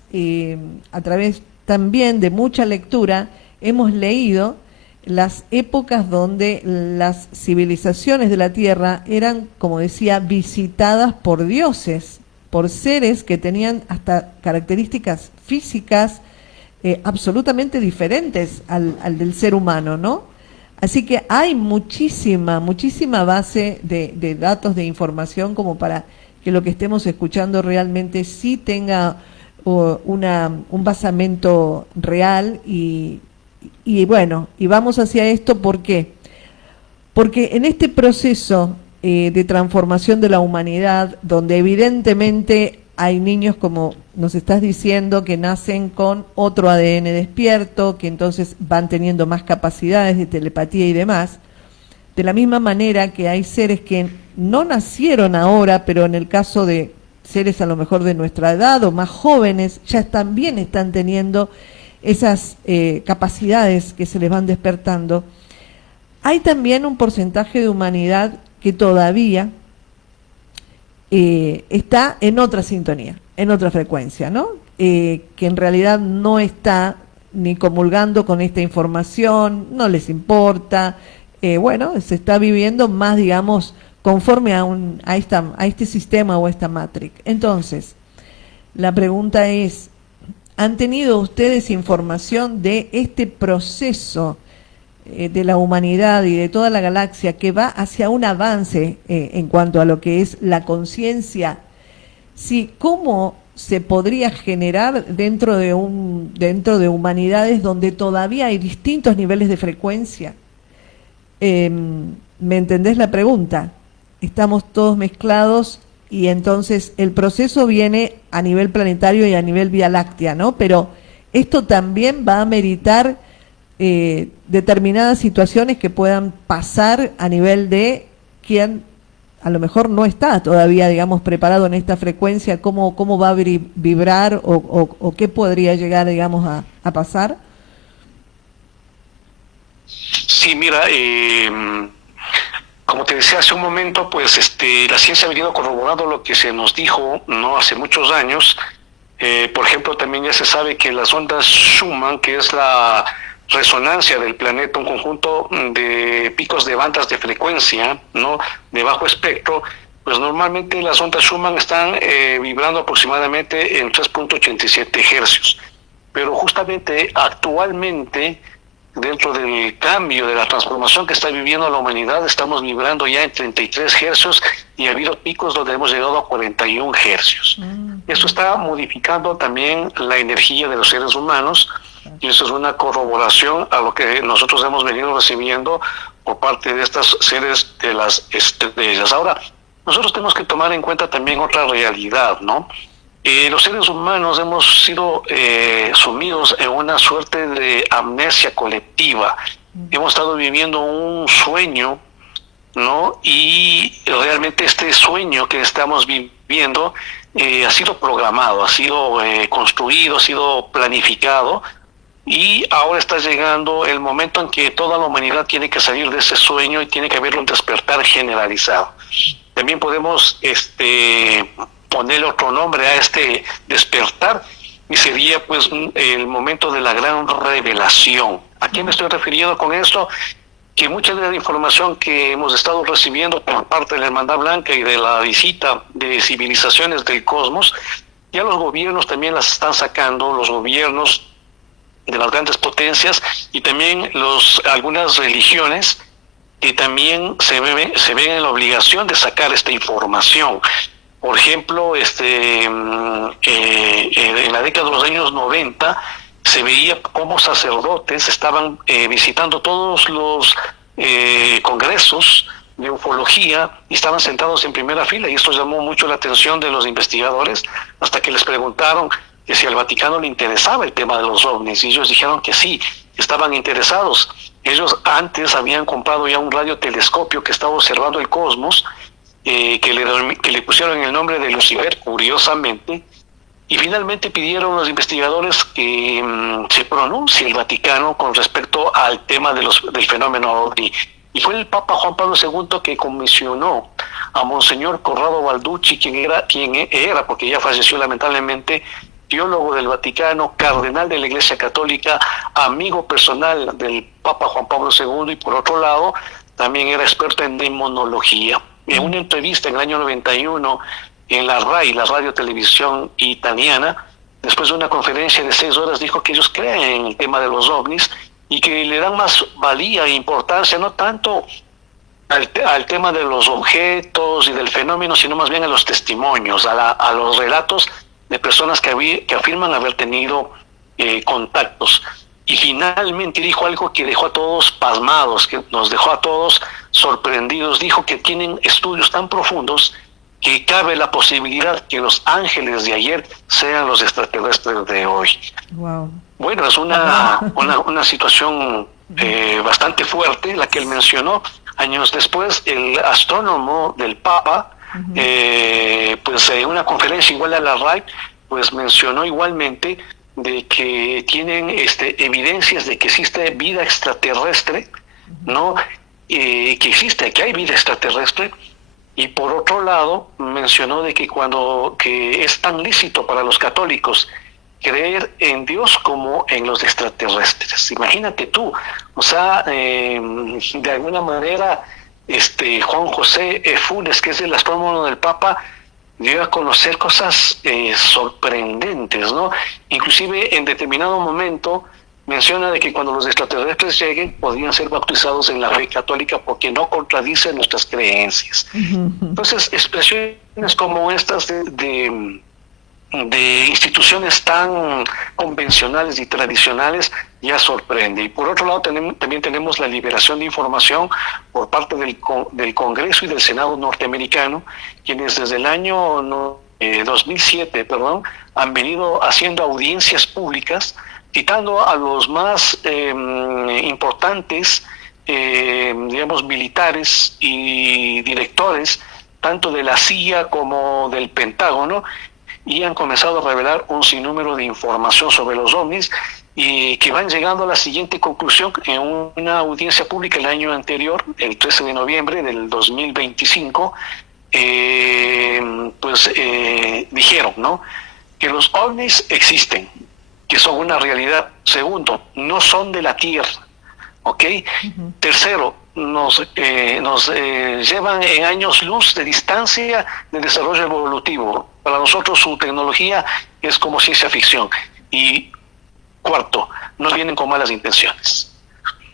a través también de mucha lectura hemos leído las épocas donde las civilizaciones de la Tierra eran, como decía, visitadas por dioses, por seres que tenían hasta características físicas absolutamente diferentes al del ser humano, ¿no? Así que hay muchísima base de datos, de información, como para que lo que estemos escuchando realmente sí tenga un basamento real y bueno, y vamos hacia esto. ¿Por qué? Porque en este proceso de transformación de la humanidad, donde evidentemente hay niños, como nos estás diciendo, que nacen con otro ADN despierto, que entonces van teniendo más capacidades de telepatía y demás, de la misma manera que hay seres que no nacieron ahora, pero en el caso de seres a lo mejor de nuestra edad o más jóvenes, ya también están teniendo esas capacidades que se les van despertando. Hay también un porcentaje de humanidad que todavía está en otra sintonía, en otra frecuencia, ¿no? Que en realidad no está ni comulgando con esta información, no les importa, bueno, se está viviendo más, digamos, conforme a este sistema o a esta matrix. Entonces, la pregunta es, ¿han tenido ustedes información de este proceso de la humanidad y de toda la galaxia que va hacia un avance en cuanto a lo que es la conciencia sí, cómo se podría generar dentro de humanidades donde todavía hay distintos niveles de frecuencia. ¿Me entendés la pregunta? Estamos todos mezclados y entonces el proceso viene a nivel planetario y a nivel Vía Láctea, ¿no? Pero esto también va a meritar determinadas situaciones que puedan pasar a nivel de quien a lo mejor no está todavía, digamos, preparado en esta frecuencia, cómo va a vibrar o qué podría llegar, digamos, a pasar. Sí, mira, como te decía hace un momento, pues la ciencia ha venido corroborando lo que se nos dijo no hace muchos años. Por ejemplo, también ya se sabe que las ondas Schumann, que es la resonancia del planeta, un conjunto de picos de bandas de frecuencia, ¿no?, de bajo espectro, pues normalmente las ondas Schumann están vibrando aproximadamente en 3.87 hercios. Pero justamente actualmente, dentro del cambio, de la transformación que está viviendo la humanidad, estamos vibrando ya en 33 hercios y ha habido picos donde hemos llegado a 41 hercios. Esto está modificando también la energía de los seres humanos y eso es una corroboración a lo que nosotros hemos venido recibiendo por parte de estos seres de las estrellas. Ahora, nosotros tenemos que tomar en cuenta también otra realidad, ¿no? Los seres humanos hemos sido sumidos en una suerte de amnesia colectiva. Hemos estado viviendo un sueño, ¿no? Y realmente este sueño que estamos viviendo ha sido programado, ha sido construido, ha sido planificado, y ahora está llegando el momento en que toda la humanidad tiene que salir de ese sueño y tiene que haber un despertar generalizado. También podemos ponerle otro nombre a este despertar y sería pues el momento de la gran revelación. ¿A qué me estoy refiriendo con esto? Que mucha de la información que hemos estado recibiendo por parte de la Hermandad Blanca y de la visita de civilizaciones del cosmos, ya los gobiernos también las están sacando, los gobiernos de las grandes potencias y también algunas religiones que también se ven en la obligación de sacar esta información. Por ejemplo, en la década de los años 90 se veía cómo sacerdotes estaban visitando todos los congresos de ufología y estaban sentados en primera fila, y esto llamó mucho la atención de los investigadores hasta que les preguntaron que si al Vaticano le interesaba el tema de los ovnis, y ellos dijeron que sí, estaban interesados. Ellos antes habían comprado ya un radiotelescopio que estaba observando el cosmos, que le pusieron el nombre de Lucifer, curiosamente, y finalmente pidieron a los investigadores que se pronuncie el Vaticano con respecto al tema del fenómeno ovni. Y fue el Papa Juan Pablo II que comisionó a Monseñor Corrado Balducci, quien era, porque ya falleció lamentablemente, teólogo del Vaticano, cardenal de la Iglesia Católica, amigo personal del Papa Juan Pablo II, y por otro lado también era experto en demonología. En una entrevista en el año 91 en la RAI, la Radio Televisión Italiana, después de una conferencia de 6 horas, dijo que ellos creen en el tema de los ovnis y que le dan más valía e importancia no tanto al tema de los objetos y del fenómeno, sino más bien a los testimonios, a los relatos de personas que afirman haber tenido contactos. Y finalmente dijo algo que dejó a todos pasmados, que nos dejó a todos sorprendidos. Dijo que tienen estudios tan profundos que cabe la posibilidad que los ángeles de ayer sean los extraterrestres de hoy. Wow. Bueno, es una situación bastante fuerte la que él mencionó. Años después, el astrónomo del Papa, pues en una conferencia igual a la RAI, pues mencionó igualmente de que tienen evidencias de que existe vida extraterrestre, ¿no? Que hay vida extraterrestre. Y por otro lado, mencionó de que que es tan lícito para los católicos creer en Dios como en los extraterrestres. Imagínate tú, o sea, de alguna manera, Juan José Funes, que es el astrónomo del Papa, dio a conocer cosas sorprendentes, ¿no? Inclusive en determinado momento menciona de que cuando los extraterrestres lleguen podrían ser bautizados en la fe católica porque no contradicen nuestras creencias. Entonces, expresiones como estas de instituciones tan convencionales y tradicionales ya sorprende. Y por otro lado también tenemos la liberación de información por parte del Congreso y del Senado norteamericano, quienes desde el año 2007, han venido haciendo audiencias públicas, citando a los más importantes, militares y directores, tanto de la CIA como del Pentágono, y han comenzado a revelar un sinnúmero de información sobre los ovnis y que van llegando a la siguiente conclusión. En una audiencia pública el año anterior, el 13 de noviembre del 2025, dijeron, ¿no?, que los ovnis existen, que son una realidad. Segundo, no son de la Tierra, ¿ok? Tercero, nos llevan en años luz de distancia de desarrollo evolutivo. Para nosotros su tecnología es como ciencia ficción. Y cuarto, no vienen con malas intenciones.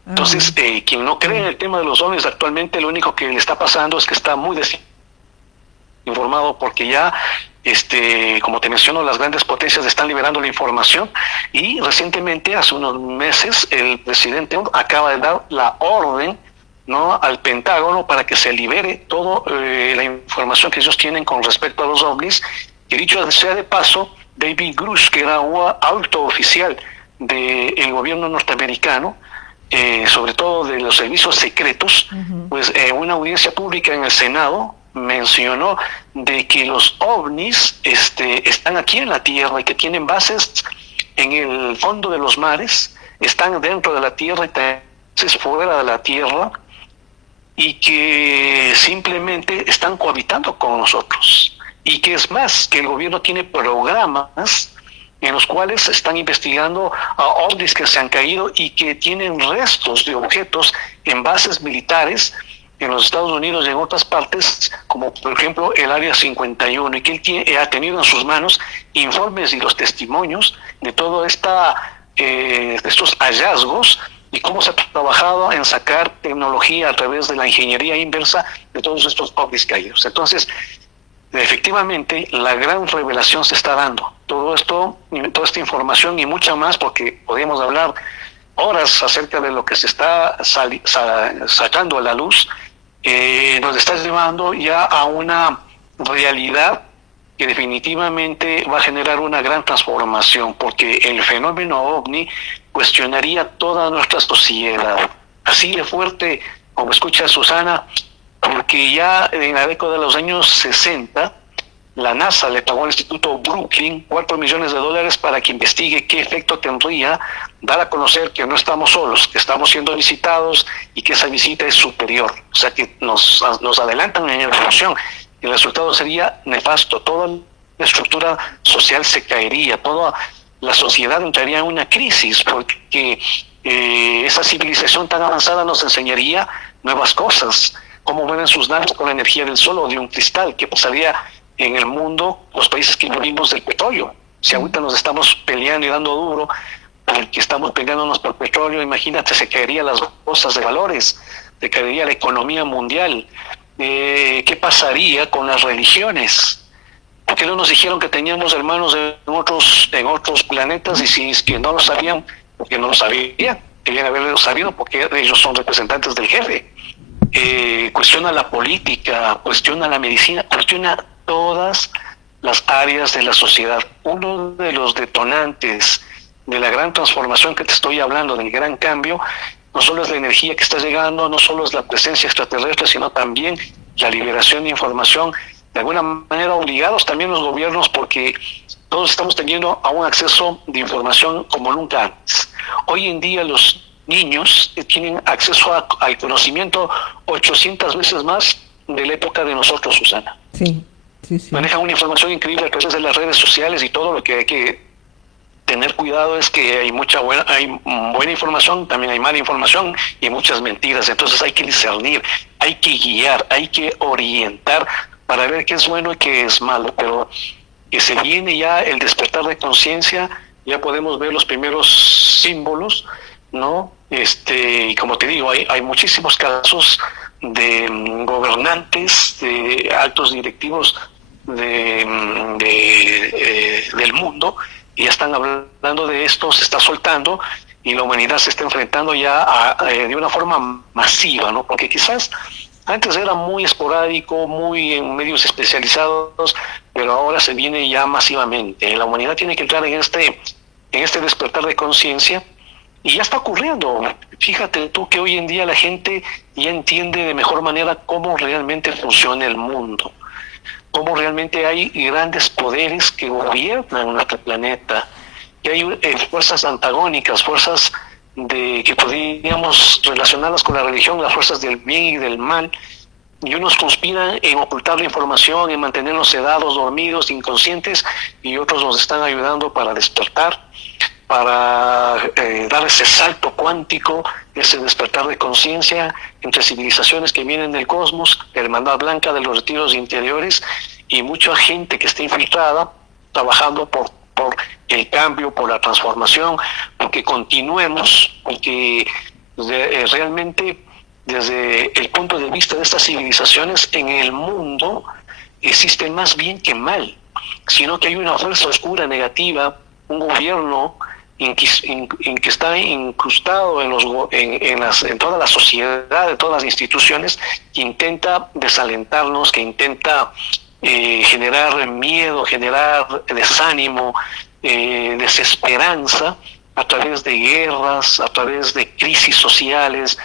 Entonces, quien no cree en el tema de los ovnis actualmente, lo único que le está pasando es que está muy desinformado, porque ya, como te menciono, las grandes potencias están liberando la información, y recientemente, hace unos meses, el presidente acaba de dar la orden, ¿no?, al Pentágono para que se libere toda la información que ellos tienen con respecto a los ovnis. Y dicho sea de paso, David Grush, que era un alto oficial del gobierno norteamericano, sobre todo de los servicios secretos, pues en una audiencia pública en el Senado mencionó de que los ovnis están aquí en la Tierra y que tienen bases en el fondo de los mares, están dentro de la Tierra y también fuera de la Tierra, y que simplemente están cohabitando con nosotros. Y que es más, que el gobierno tiene programas en los cuales están investigando a ovnis que se han caído y que tienen restos de objetos en bases militares en los Estados Unidos y en otras partes, como por ejemplo el Área 51, y que él ha tenido en sus manos informes y los testimonios de todo estos hallazgos, y cómo se ha trabajado en sacar tecnología a través de la ingeniería inversa de todos estos ovnis caídos. Entonces, efectivamente, la gran revelación se está dando. Todo esto, toda esta información y mucha más, porque podemos hablar horas acerca de lo que se está sacando a la luz, nos está llevando ya a una realidad que definitivamente va a generar una gran transformación, porque el fenómeno ovni cuestionaría toda nuestra sociedad. Así de fuerte, como escucha Susana, porque ya en la década de los años 60, la NASA le pagó al Instituto Brooklyn $4 millones para que investigue qué efecto tendría dar a conocer que no estamos solos, que estamos siendo visitados y que esa visita es superior. O sea, que nos adelantan en evolución. El resultado sería nefasto. Toda la estructura social se caería, toda la sociedad entraría en una crisis, porque esa civilización tan avanzada nos enseñaría nuevas cosas, cómo mueven sus naves con la energía del sol o de un cristal. ¿Qué pasaría en el mundo, los países que vivimos del petróleo? Si ahorita nos estamos peleando y dando duro porque estamos pegándonos por petróleo, imagínate, se caerían las bolsas de valores, se caería la economía mundial. ¿Qué pasaría con las religiones? ¿Por qué no nos dijeron que teníamos hermanos en otros planetas? Y si es que no lo sabían, porque no lo sabían, debían haberlo sabido, porque ellos son representantes del jefe. Cuestiona la política, cuestiona la medicina, cuestiona todas las áreas de la sociedad. Uno de los detonantes de la gran transformación que te estoy hablando, del gran cambio, no solo es la energía que está llegando, no solo es la presencia extraterrestre, sino también la liberación de información, de alguna manera obligados también los gobiernos, porque todos estamos teniendo a un acceso de información como nunca antes. Hoy en día los niños tienen acceso al conocimiento 800 veces más de la época de nosotros, Susana. Sí. Manejan una información increíble a través de las redes sociales, y todo lo que hay que tener cuidado es que hay buena información, también hay mala información y muchas mentiras. Entonces hay que discernir, hay que guiar, hay que orientar para ver qué es bueno y qué es malo. Pero que se viene ya el despertar de conciencia, ya podemos ver los primeros símbolos, ¿no? Y como te digo, hay muchísimos casos de gobernantes, de altos directivos del mundo, y ya están hablando de esto, se está soltando, y la humanidad se está enfrentando ya de una forma masiva, ¿no? Porque quizás antes era muy esporádico, muy en medios especializados, pero ahora se viene ya masivamente. La humanidad tiene que entrar en este despertar de conciencia, y ya está ocurriendo. Fíjate tú que hoy en día la gente ya entiende de mejor manera cómo realmente funciona el mundo, cómo realmente hay grandes poderes que gobiernan nuestro planeta, que hay fuerzas antagónicas, fuerzas que podríamos relacionarlas con la religión, las fuerzas del bien y del mal, y unos conspiran en ocultar la información, en mantenernos sedados, dormidos, inconscientes, y otros nos están ayudando para despertar, para dar ese salto cuántico, ese despertar de conciencia entre civilizaciones que vienen del cosmos, la hermandad blanca de los retiros interiores, y mucha gente que está infiltrada, trabajando por el cambio, por la transformación, porque continuemos, porque realmente desde el punto de vista de estas civilizaciones en el mundo existe más bien que mal, sino que hay una fuerza oscura, negativa, un gobierno en que está incrustado en toda la sociedad, en todas las instituciones, que intenta desalentarnos, que intenta generar miedo, generar desánimo, desesperanza, a través de guerras, a través de crisis sociales.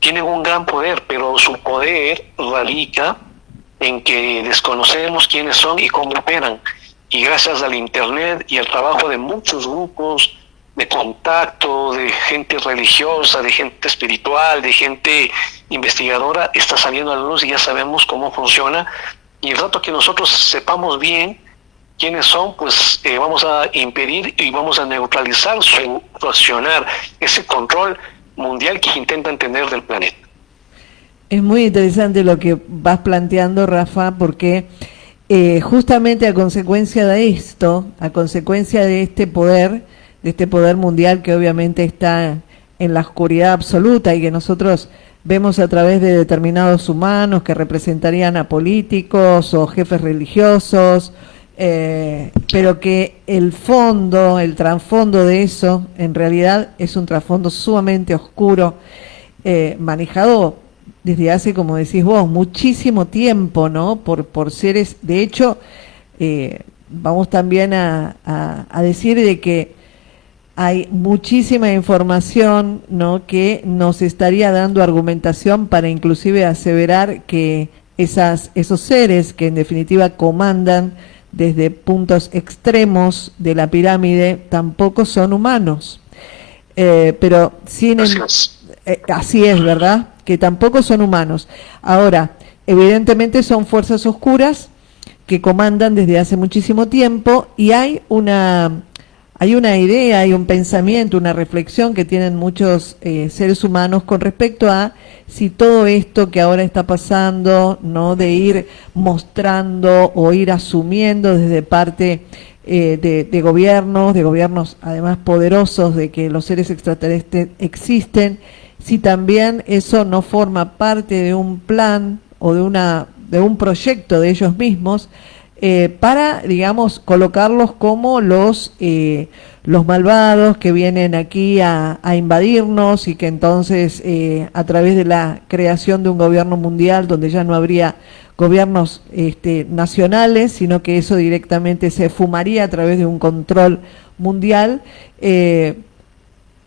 Tienen un gran poder, pero su poder radica en que desconocemos quiénes son y cómo operan. Y gracias al Internet y al trabajo de muchos grupos de contacto, de gente religiosa, de gente espiritual, de gente investigadora, está saliendo a la luz y ya sabemos cómo funciona. Y el rato que nosotros sepamos bien quiénes son, pues vamos a impedir y vamos a neutralizar su accionar, ese control mundial que intentan tener del planeta. Es muy interesante lo que vas planteando, Rafa, porque justamente a consecuencia de esto, a consecuencia de este poder mundial que obviamente está en la oscuridad absoluta y que nosotros vemos a través de determinados humanos que representarían a políticos o jefes religiosos, pero que el trasfondo de eso, en realidad es un trasfondo sumamente oscuro, manejado desde hace, como decís vos, muchísimo tiempo, ¿no? Por seres, de hecho, vamos también a decir de que hay muchísima información, ¿no?, que nos estaría dando argumentación para inclusive aseverar que esos seres que en definitiva comandan desde puntos extremos de la pirámide tampoco son humanos. Pero así es, ¿verdad? Que tampoco son humanos. Ahora, evidentemente son fuerzas oscuras que comandan desde hace muchísimo tiempo, y hay una idea, hay un pensamiento, una reflexión que tienen muchos seres humanos con respecto a si todo esto que ahora está pasando, ¿no?, de ir mostrando o ir asumiendo desde parte de gobiernos además poderosos, de que los seres extraterrestres existen, si también eso no forma parte de un plan o de un proyecto de ellos mismos, para, digamos, colocarlos como los malvados que vienen aquí a invadirnos, y que entonces a través de la creación de un gobierno mundial donde ya no habría gobiernos nacionales, sino que eso directamente se fumaría a través de un control mundial,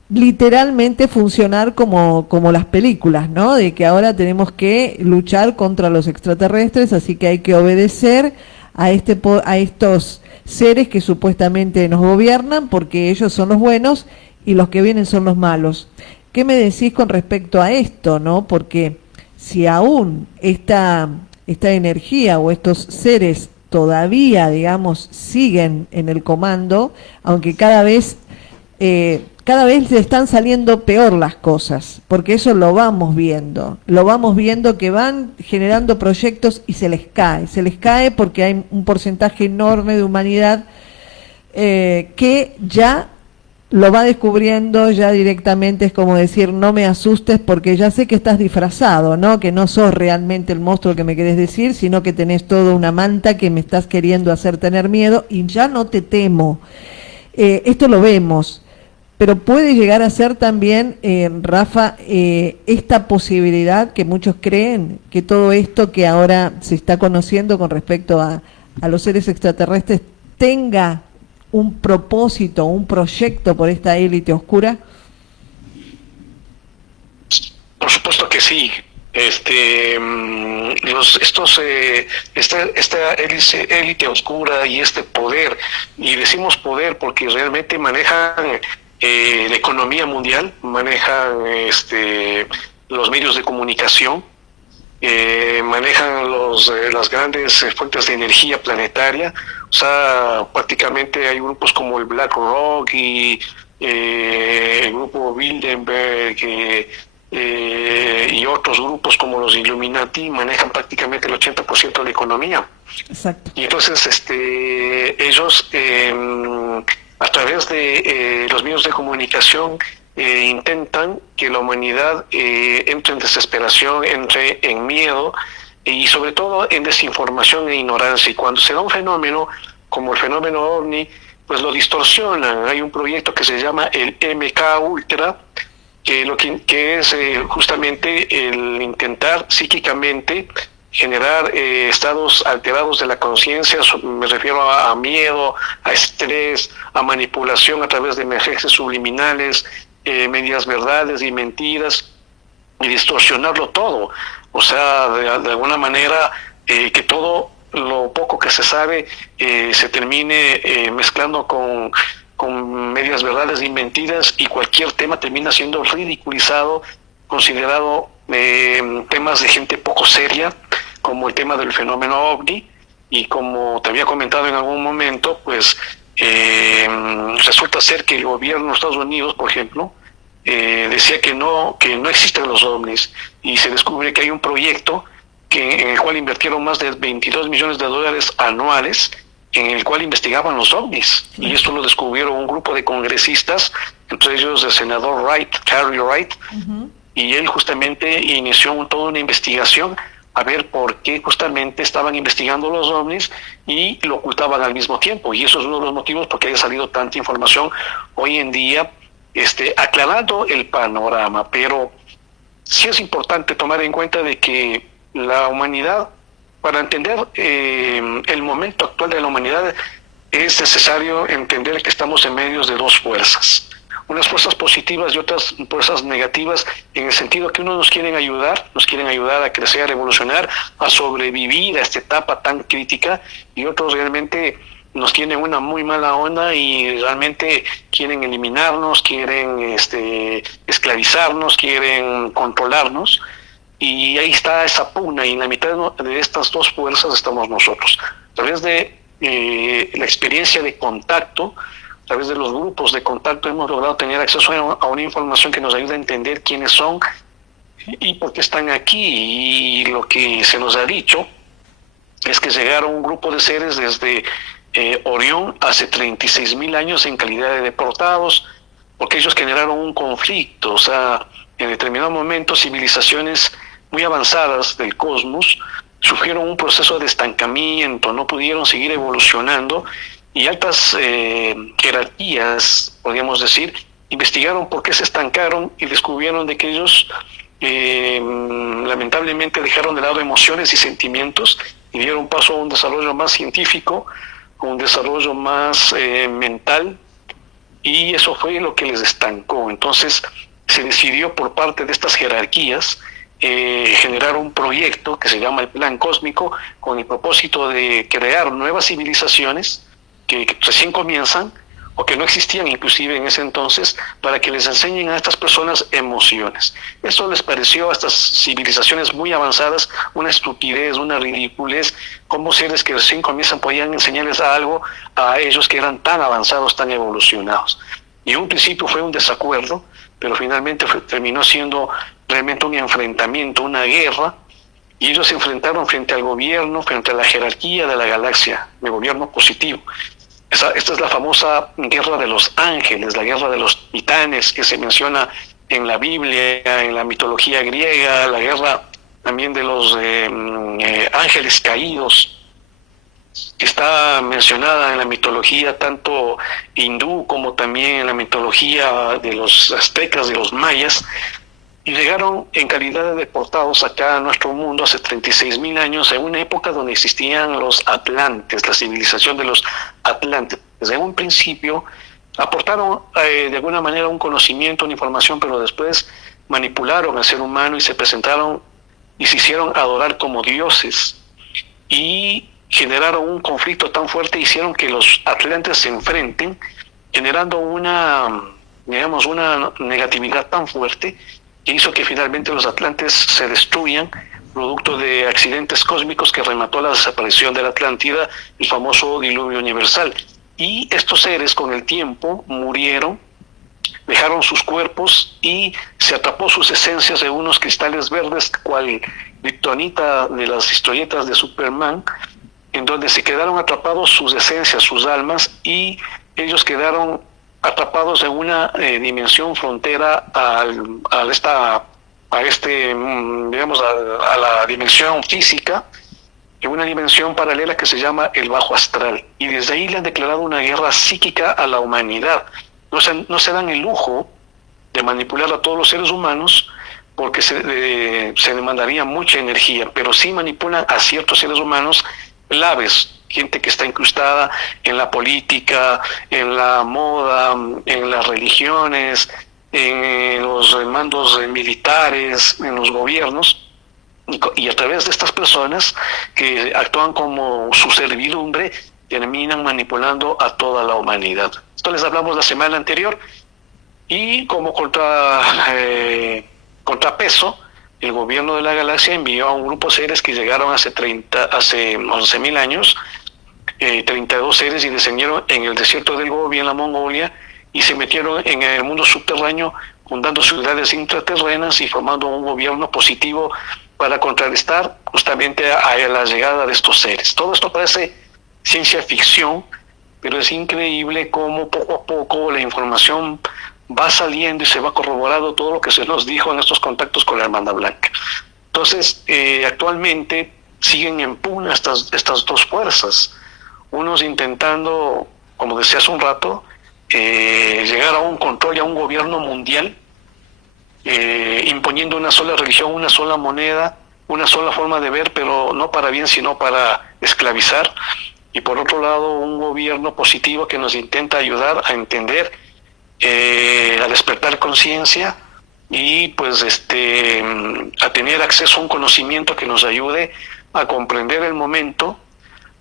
literalmente funcionar como las películas, ¿no? De que ahora tenemos que luchar contra los extraterrestres, así que hay que obedecer a estos seres que supuestamente nos gobiernan, porque ellos son los buenos y los que vienen son los malos. ¿Qué me decís con respecto a esto, no? Porque si aún esta energía o estos seres todavía, digamos, siguen en el comando, aunque cada vez le están saliendo peor las cosas, porque eso lo vamos viendo que van generando proyectos y se les cae porque hay un porcentaje enorme de humanidad que ya lo va descubriendo ya directamente, es como decir, no me asustes porque ya sé que estás disfrazado, ¿no? Que no sos realmente el monstruo que me querés decir, sino que tenés toda una manta que me estás queriendo hacer tener miedo y ya no te temo. Esto lo vemos, pero puede llegar a ser también, Rafa, esta posibilidad que muchos creen, que todo esto que ahora se está conociendo con respecto a los seres extraterrestres tenga un propósito, un proyecto por esta élite oscura? Por supuesto que sí. Esta élite oscura y este poder, y decimos poder porque realmente manejan la economía mundial, manejan los medios de comunicación, manejan las grandes fuentes de energía planetaria. O sea, prácticamente hay grupos como el BlackRock y el grupo Bilderberg y otros grupos como los Illuminati manejan prácticamente el 80% de la economía. Exacto. Y entonces ellos a través de los medios de comunicación intentan que la humanidad entre en desesperación, entre en miedo y sobre todo en desinformación e ignorancia. Y cuando se da un fenómeno como el fenómeno OVNI, pues lo distorsionan. Hay un proyecto que se llama el MK Ultra, que es justamente el intentar psíquicamente generar estados alterados de la conciencia. Me refiero a miedo, a estrés, a manipulación a través de mensajes subliminales, medias verdades y mentiras, y distorsionarlo todo. O sea, de alguna manera que todo lo poco que se sabe se termine mezclando con medias verdades y mentiras, y cualquier tema termina siendo ridiculizado, considerado temas de gente poco seria, como el tema del fenómeno OVNI. Y como te había comentado en algún momento, pues resulta ser que el gobierno de Estados Unidos, por ejemplo, decía que no existen los ovnis, y se descubre que hay un proyecto en el cual invirtieron más de 22 millones de dólares anuales, en el cual investigaban los ovnis. Y esto lo descubrieron un grupo de congresistas, entre ellos el senador Harry Wright, y él justamente inició toda una investigación a ver por qué justamente estaban investigando los ovnis y lo ocultaban al mismo tiempo. Y eso es uno de los motivos por qué haya salido tanta información hoy en día, aclarando el panorama. Pero sí es importante tomar en cuenta de que la humanidad, para entender el momento actual de la humanidad, es necesario entender que estamos en medio de dos fuerzas. Unas fuerzas positivas y otras fuerzas negativas, en el sentido que unos nos quieren ayudar a crecer, a evolucionar, a sobrevivir a esta etapa tan crítica, y otros realmente nos tienen una muy mala onda y realmente quieren eliminarnos, quieren esclavizarnos, quieren controlarnos. Y ahí está esa pugna, y en la mitad de estas dos fuerzas estamos nosotros. A través de la experiencia de contacto, a través de los grupos de contacto, hemos logrado tener acceso a una información que nos ayuda a entender quiénes son y por qué están aquí. Y lo que se nos ha dicho es que llegaron un grupo de seres desde Orión hace 36.000 años en calidad de deportados, porque ellos generaron un conflicto. O sea, en determinado momento civilizaciones muy avanzadas del cosmos sufrieron un proceso de estancamiento, no pudieron seguir evolucionando, y altas jerarquías, podríamos decir, investigaron por qué se estancaron y descubrieron de que ellos lamentablemente dejaron de lado emociones y sentimientos y dieron paso a un desarrollo más científico, un desarrollo más mental, y eso fue lo que les estancó. Entonces se decidió por parte de estas jerarquías generar un proyecto que se llama el Plan Cósmico, con el propósito de crear nuevas civilizaciones que recién comienzan o que no existían inclusive en ese entonces, para que les enseñen a estas personas emociones. Eso les pareció a estas civilizaciones muy avanzadas una estupidez, una ridiculez. Cómo seres que recién comienzan podían enseñarles algo a ellos que eran tan avanzados, tan evolucionados. Y en un principio fue un desacuerdo, pero finalmente terminó siendo realmente un enfrentamiento, una guerra, y ellos se enfrentaron frente al gobierno, frente a la jerarquía de la galaxia, el gobierno positivo. Esta es la famosa guerra de los ángeles, la guerra de los titanes que se menciona en la Biblia, en la mitología griega, la guerra también de los ángeles caídos, que está mencionada en la mitología tanto hindú como también en la mitología de los aztecas, de los mayas, y llegaron en calidad de deportados acá a nuestro mundo hace 36.000 años, en una época donde existían los atlantes, la civilización de los atlantes. Desde un principio aportaron de alguna manera un conocimiento, una información, pero después manipularon al ser humano y se presentaron y se hicieron adorar como dioses. Y generaron un conflicto tan fuerte, hicieron que los atlantes se enfrenten, generando una negatividad tan fuerte que hizo que finalmente los atlantes se destruyan, producto de accidentes cósmicos que remató la desaparición de la Atlántida, el famoso diluvio universal. Y estos seres con el tiempo murieron, dejaron sus cuerpos y se atrapó sus esencias en unos cristales verdes, cual kriptonita de las historietas de Superman, en donde se quedaron atrapados sus esencias, sus almas, y ellos quedaron atrapados en una dimensión frontera a la dimensión física, en una dimensión paralela que se llama el bajo astral, y desde ahí le han declarado una guerra psíquica a la humanidad. No se dan el lujo de manipular a todos los seres humanos porque se demandaría mucha energía, pero sí manipulan a ciertos seres humanos claves, gente que está incrustada en la política, en la moda, en las religiones, en los mandos militares, en los gobiernos, y a través de estas personas que actúan como su servidumbre, terminan manipulando a toda la humanidad. Esto les hablamos la semana anterior, y como contrapeso, el gobierno de la galaxia envió a un grupo de seres que llegaron hace 11.000 años, 32 seres, y descendieron en el desierto del Gobi, en la Mongolia, y se metieron en el mundo subterráneo, fundando ciudades intraterrenas y formando un gobierno positivo para contrarrestar justamente a la llegada de estos seres. Todo esto parece ciencia ficción, pero es increíble cómo poco a poco la información va saliendo y se va corroborando todo lo que se nos dijo en estos contactos con la Hermandad Blanca. Entonces, actualmente siguen en pugna estas dos fuerzas, unos intentando, como decía hace un rato, llegar a un control y a un gobierno mundial, imponiendo una sola religión, una sola moneda, una sola forma de ver, pero no para bien, sino para esclavizar. Y por otro lado, un gobierno positivo que nos intenta ayudar a entender, a despertar conciencia y pues a tener acceso a un conocimiento que nos ayude a comprender el momento,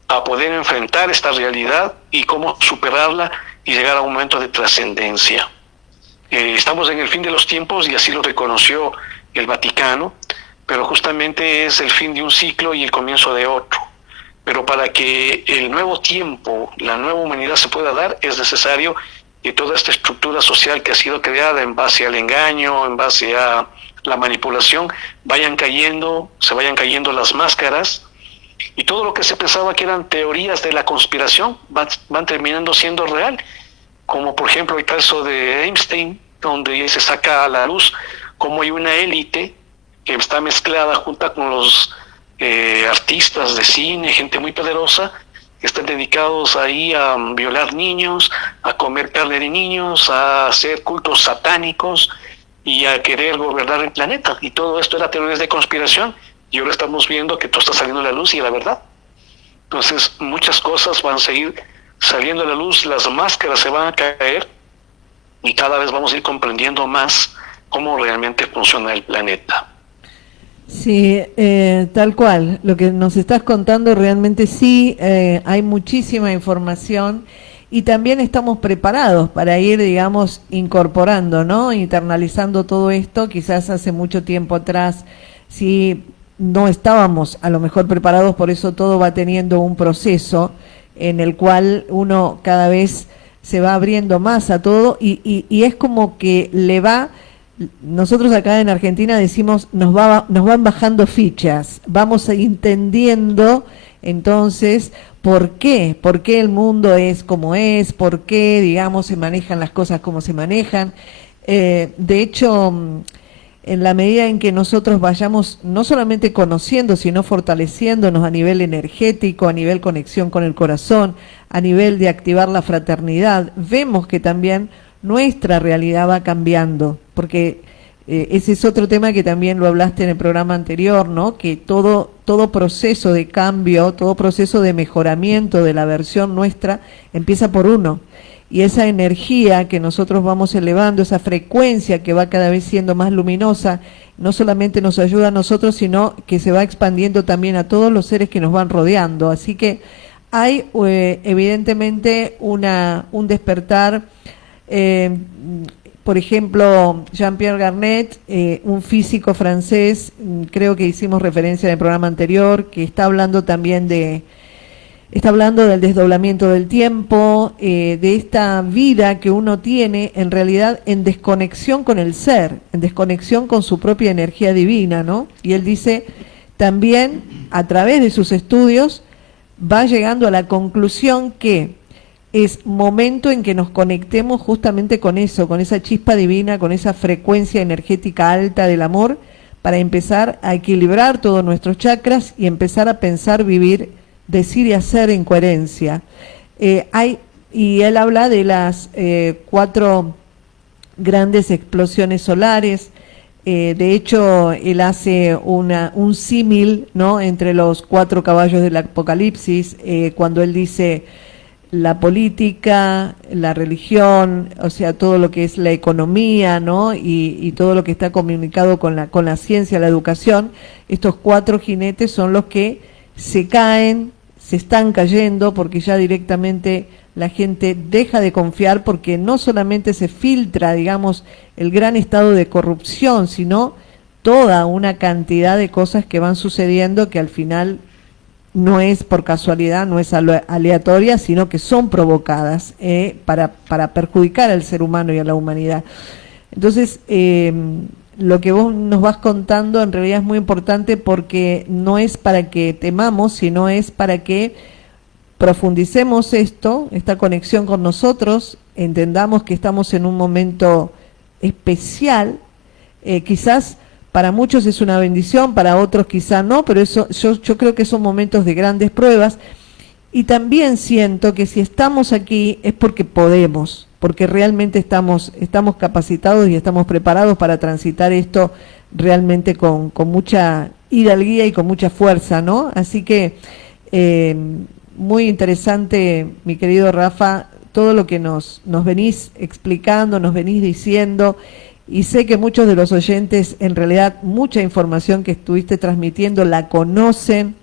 a poder enfrentar esta realidad y cómo superarla y llegar a un momento de trascendencia. Estamos en el fin de los tiempos y así lo reconoció el Vaticano, pero justamente es el fin de un ciclo y el comienzo de otro. Pero para que el nuevo tiempo, la nueva humanidad se pueda dar, es necesario que toda esta estructura social que ha sido creada en base al engaño, en base a la manipulación, se vayan cayendo las máscaras, y todo lo que se pensaba que eran teorías de la conspiración van terminando siendo real, como por ejemplo el caso de Einstein, donde se saca a la luz cómo hay una élite que está mezclada junto con los artistas de cine, gente muy poderosa, que están dedicados ahí a violar niños, a comer carne de niños, a hacer cultos satánicos y a querer gobernar el planeta. Y todo esto era teorías de conspiración, y ahora estamos viendo que todo está saliendo a la luz y a la verdad. Entonces, muchas cosas van a seguir saliendo a la luz, las máscaras se van a caer, y cada vez vamos a ir comprendiendo más cómo realmente funciona el planeta. Sí, tal cual. Lo que nos estás contando realmente sí, hay muchísima información y también estamos preparados para ir, digamos, incorporando, ¿no? Internalizando todo esto. Quizás hace mucho tiempo atrás sí no estábamos a lo mejor preparados, por eso todo va teniendo un proceso en el cual uno cada vez se va abriendo más a todo y es como que le va... Nosotros acá en Argentina decimos, nos van bajando fichas, vamos entendiendo entonces ¿por qué? ¿Por qué el mundo es como es? ¿Por qué, digamos, se manejan las cosas como se manejan? De hecho, en la medida en que nosotros vayamos no solamente conociendo, sino fortaleciéndonos a nivel energético, a nivel conexión con el corazón, a nivel de activar la fraternidad, vemos que también nuestra realidad va cambiando, porque ese es otro tema que también lo hablaste en el programa anterior, ¿no? Que todo proceso de cambio, todo proceso de mejoramiento de la versión nuestra empieza por uno. Y esa energía que nosotros vamos elevando, esa frecuencia que va cada vez siendo más luminosa, no solamente nos ayuda a nosotros, sino que se va expandiendo también a todos los seres que nos van rodeando. Así que hay evidentemente un despertar. Por ejemplo, Jean-Pierre Garnet, un físico francés, creo que hicimos referencia en el programa anterior, que está hablando también está hablando del desdoblamiento del tiempo, de esta vida que uno tiene en realidad en desconexión con el ser, en desconexión con su propia energía divina, ¿no? Y él dice, también a través de sus estudios va llegando a la conclusión que es momento en que nos conectemos justamente con eso, con esa chispa divina, con esa frecuencia energética alta del amor, para empezar a equilibrar todos nuestros chakras y empezar a pensar, vivir, decir y hacer en coherencia. Y él habla de las 4 grandes explosiones solares. De hecho, él hace un símil, ¿no?, entre los 4 caballos del Apocalipsis, cuando él dice la política, la religión, o sea, todo lo que es la economía, ¿no?, y todo lo que está comunicado con la ciencia, la educación. Estos 4 jinetes son los que se caen, se están cayendo, porque ya directamente la gente deja de confiar, porque no solamente se filtra, digamos, el gran estado de corrupción, sino toda una cantidad de cosas que van sucediendo que al final no es por casualidad, no es aleatoria, sino que son provocadas para perjudicar al ser humano y a la humanidad. Entonces, lo que vos nos vas contando en realidad es muy importante, porque no es para que temamos, sino es para que profundicemos esta conexión con nosotros, entendamos que estamos en un momento especial, quizás para muchos es una bendición, para otros quizá no, pero yo creo que son momentos de grandes pruebas. Y también siento que si estamos aquí es porque podemos, porque realmente estamos capacitados y estamos preparados para transitar esto realmente con mucha hidalguía y con mucha fuerza, ¿no? Así que muy interesante, mi querido Rafa, todo lo que nos venís explicando, nos venís diciendo, y sé que muchos de los oyentes, en realidad, mucha información que estuviste transmitiendo la conocen.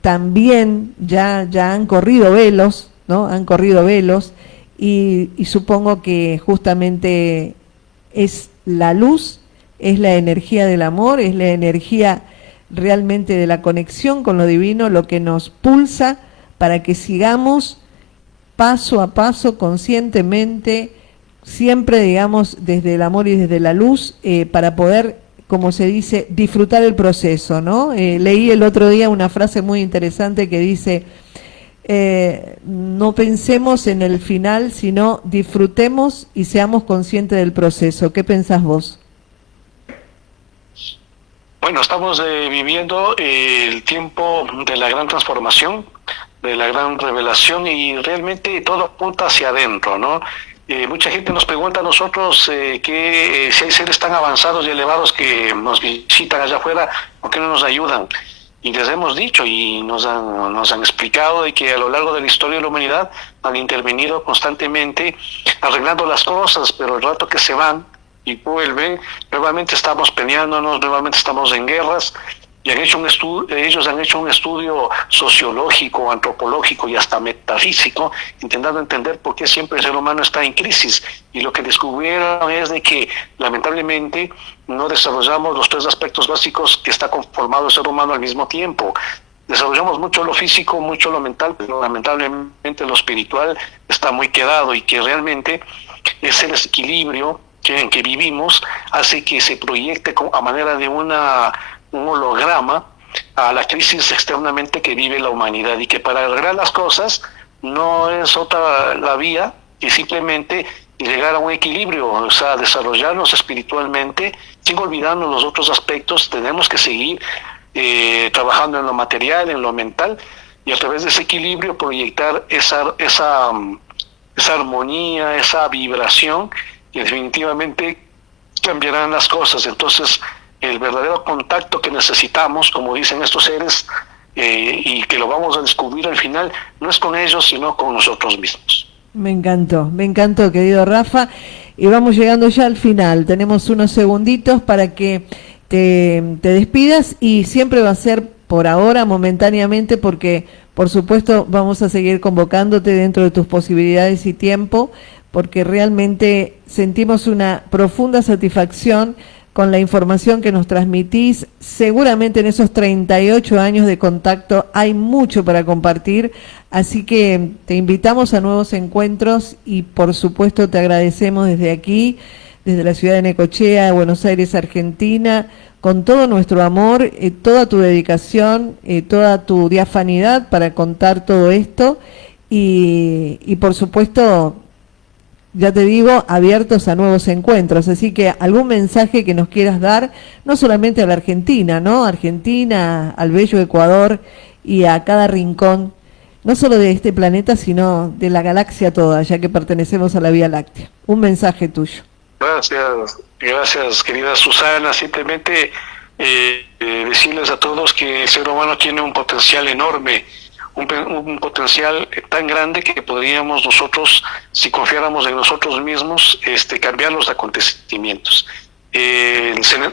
También ya han corrido velos, ¿no? Han corrido velos, y supongo que justamente es la luz, es la energía del amor, es la energía realmente de la conexión con lo divino, lo que nos pulsa para que sigamos paso a paso, conscientemente, siempre, digamos, desde el amor y desde la luz, para poder, como se dice, disfrutar el proceso, ¿no? Leí el otro día una frase muy interesante que dice, no pensemos en el final, sino disfrutemos y seamos conscientes del proceso. ¿Qué pensás vos? Bueno, estamos viviendo el tiempo de la gran transformación, de la gran revelación, y realmente todo apunta hacia adentro, ¿no? Mucha gente nos pregunta a nosotros que si hay seres tan avanzados y elevados que nos visitan allá afuera, ¿por qué no nos ayudan? Y les hemos dicho y nos han explicado de que a lo largo de la historia de la humanidad han intervenido constantemente arreglando las cosas, pero el rato que se van y vuelven, nuevamente estamos peleándonos, nuevamente estamos en guerras. Y ellos han hecho un estudio sociológico, antropológico y hasta metafísico, intentando entender por qué siempre el ser humano está en crisis. Y lo que descubrieron es de que, lamentablemente, no desarrollamos los 3 aspectos básicos que está conformado el ser humano al mismo tiempo. Desarrollamos mucho lo físico, mucho lo mental, pero lamentablemente lo espiritual está muy quedado, y que realmente ese desequilibrio en que vivimos hace que se proyecte a manera de un holograma a la crisis externamente que vive la humanidad, y que para lograr las cosas no es otra la vía que simplemente llegar a un equilibrio, o sea, desarrollarnos espiritualmente sin olvidarnos los otros aspectos. Tenemos que seguir trabajando en lo material, en lo mental, y a través de ese equilibrio proyectar esa armonía, esa vibración, que definitivamente cambiarán las cosas. Entonces, el verdadero contacto que necesitamos, como dicen estos seres, y que lo vamos a descubrir al final, no es con ellos, sino con nosotros mismos. Me encantó, querido Rafa. Y vamos llegando ya al final. Tenemos unos segunditos para que te despidas, y siempre va a ser por ahora, momentáneamente, porque por supuesto vamos a seguir convocándote dentro de tus posibilidades y tiempo, porque realmente sentimos una profunda satisfacción con la información que nos transmitís. Seguramente en esos 38 años de contacto hay mucho para compartir, así que te invitamos a nuevos encuentros, y por supuesto te agradecemos desde aquí, desde la ciudad de Necochea, Buenos Aires, Argentina, con todo nuestro amor, toda tu dedicación, toda tu diafanidad para contar todo esto, y por supuesto, ya te digo, abiertos a nuevos encuentros. Así que algún mensaje que nos quieras dar, no solamente a la Argentina, ¿no? Argentina, al bello Ecuador y a cada rincón, no solo de este planeta, sino de la galaxia toda, ya que pertenecemos a la Vía Láctea. Un mensaje tuyo. Gracias, querida Susana. Simplemente decirles a todos que el ser humano tiene un potencial enorme, un potencial tan grande que podríamos nosotros, si confiáramos en nosotros mismos, cambiar los acontecimientos.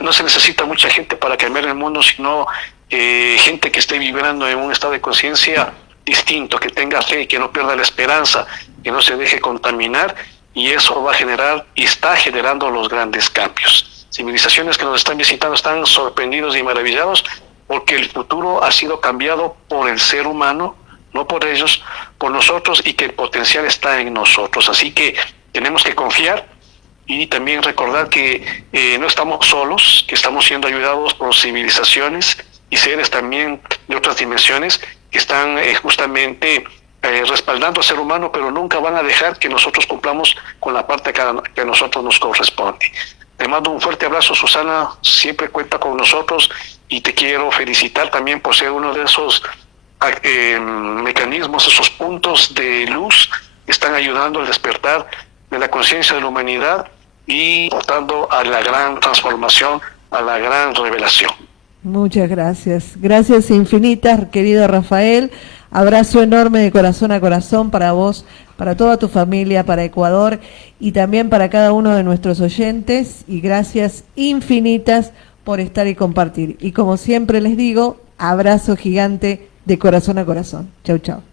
No se necesita mucha gente para cambiar el mundo, sino gente que esté vibrando en un estado de conciencia distinto, que tenga fe, que no pierda la esperanza, que no se deje contaminar, y eso va a generar y está generando los grandes cambios. Civilizaciones que nos están visitando están sorprendidos y maravillados, porque el futuro ha sido cambiado por el ser humano, no por ellos, por nosotros, y que el potencial está en nosotros. Así que tenemos que confiar y también recordar que no estamos solos, que estamos siendo ayudados por civilizaciones y seres también de otras dimensiones que están justamente respaldando al ser humano, pero nunca van a dejar que nosotros cumplamos con la parte que a nosotros nos corresponde. Te mando un fuerte abrazo, Susana, siempre cuenta con nosotros, y te quiero felicitar también por ser uno de esos mecanismos, esos puntos de luz que están ayudando al despertar de la conciencia de la humanidad y portando a la gran transformación, a la gran revelación. Muchas gracias. Gracias infinitas, querido Rafael. Abrazo enorme de corazón a corazón para vos, para toda tu familia, para Ecuador y también para cada uno de nuestros oyentes, y gracias infinitas por estar y compartir. Y como siempre les digo, abrazo gigante de corazón a corazón. Chau, chau.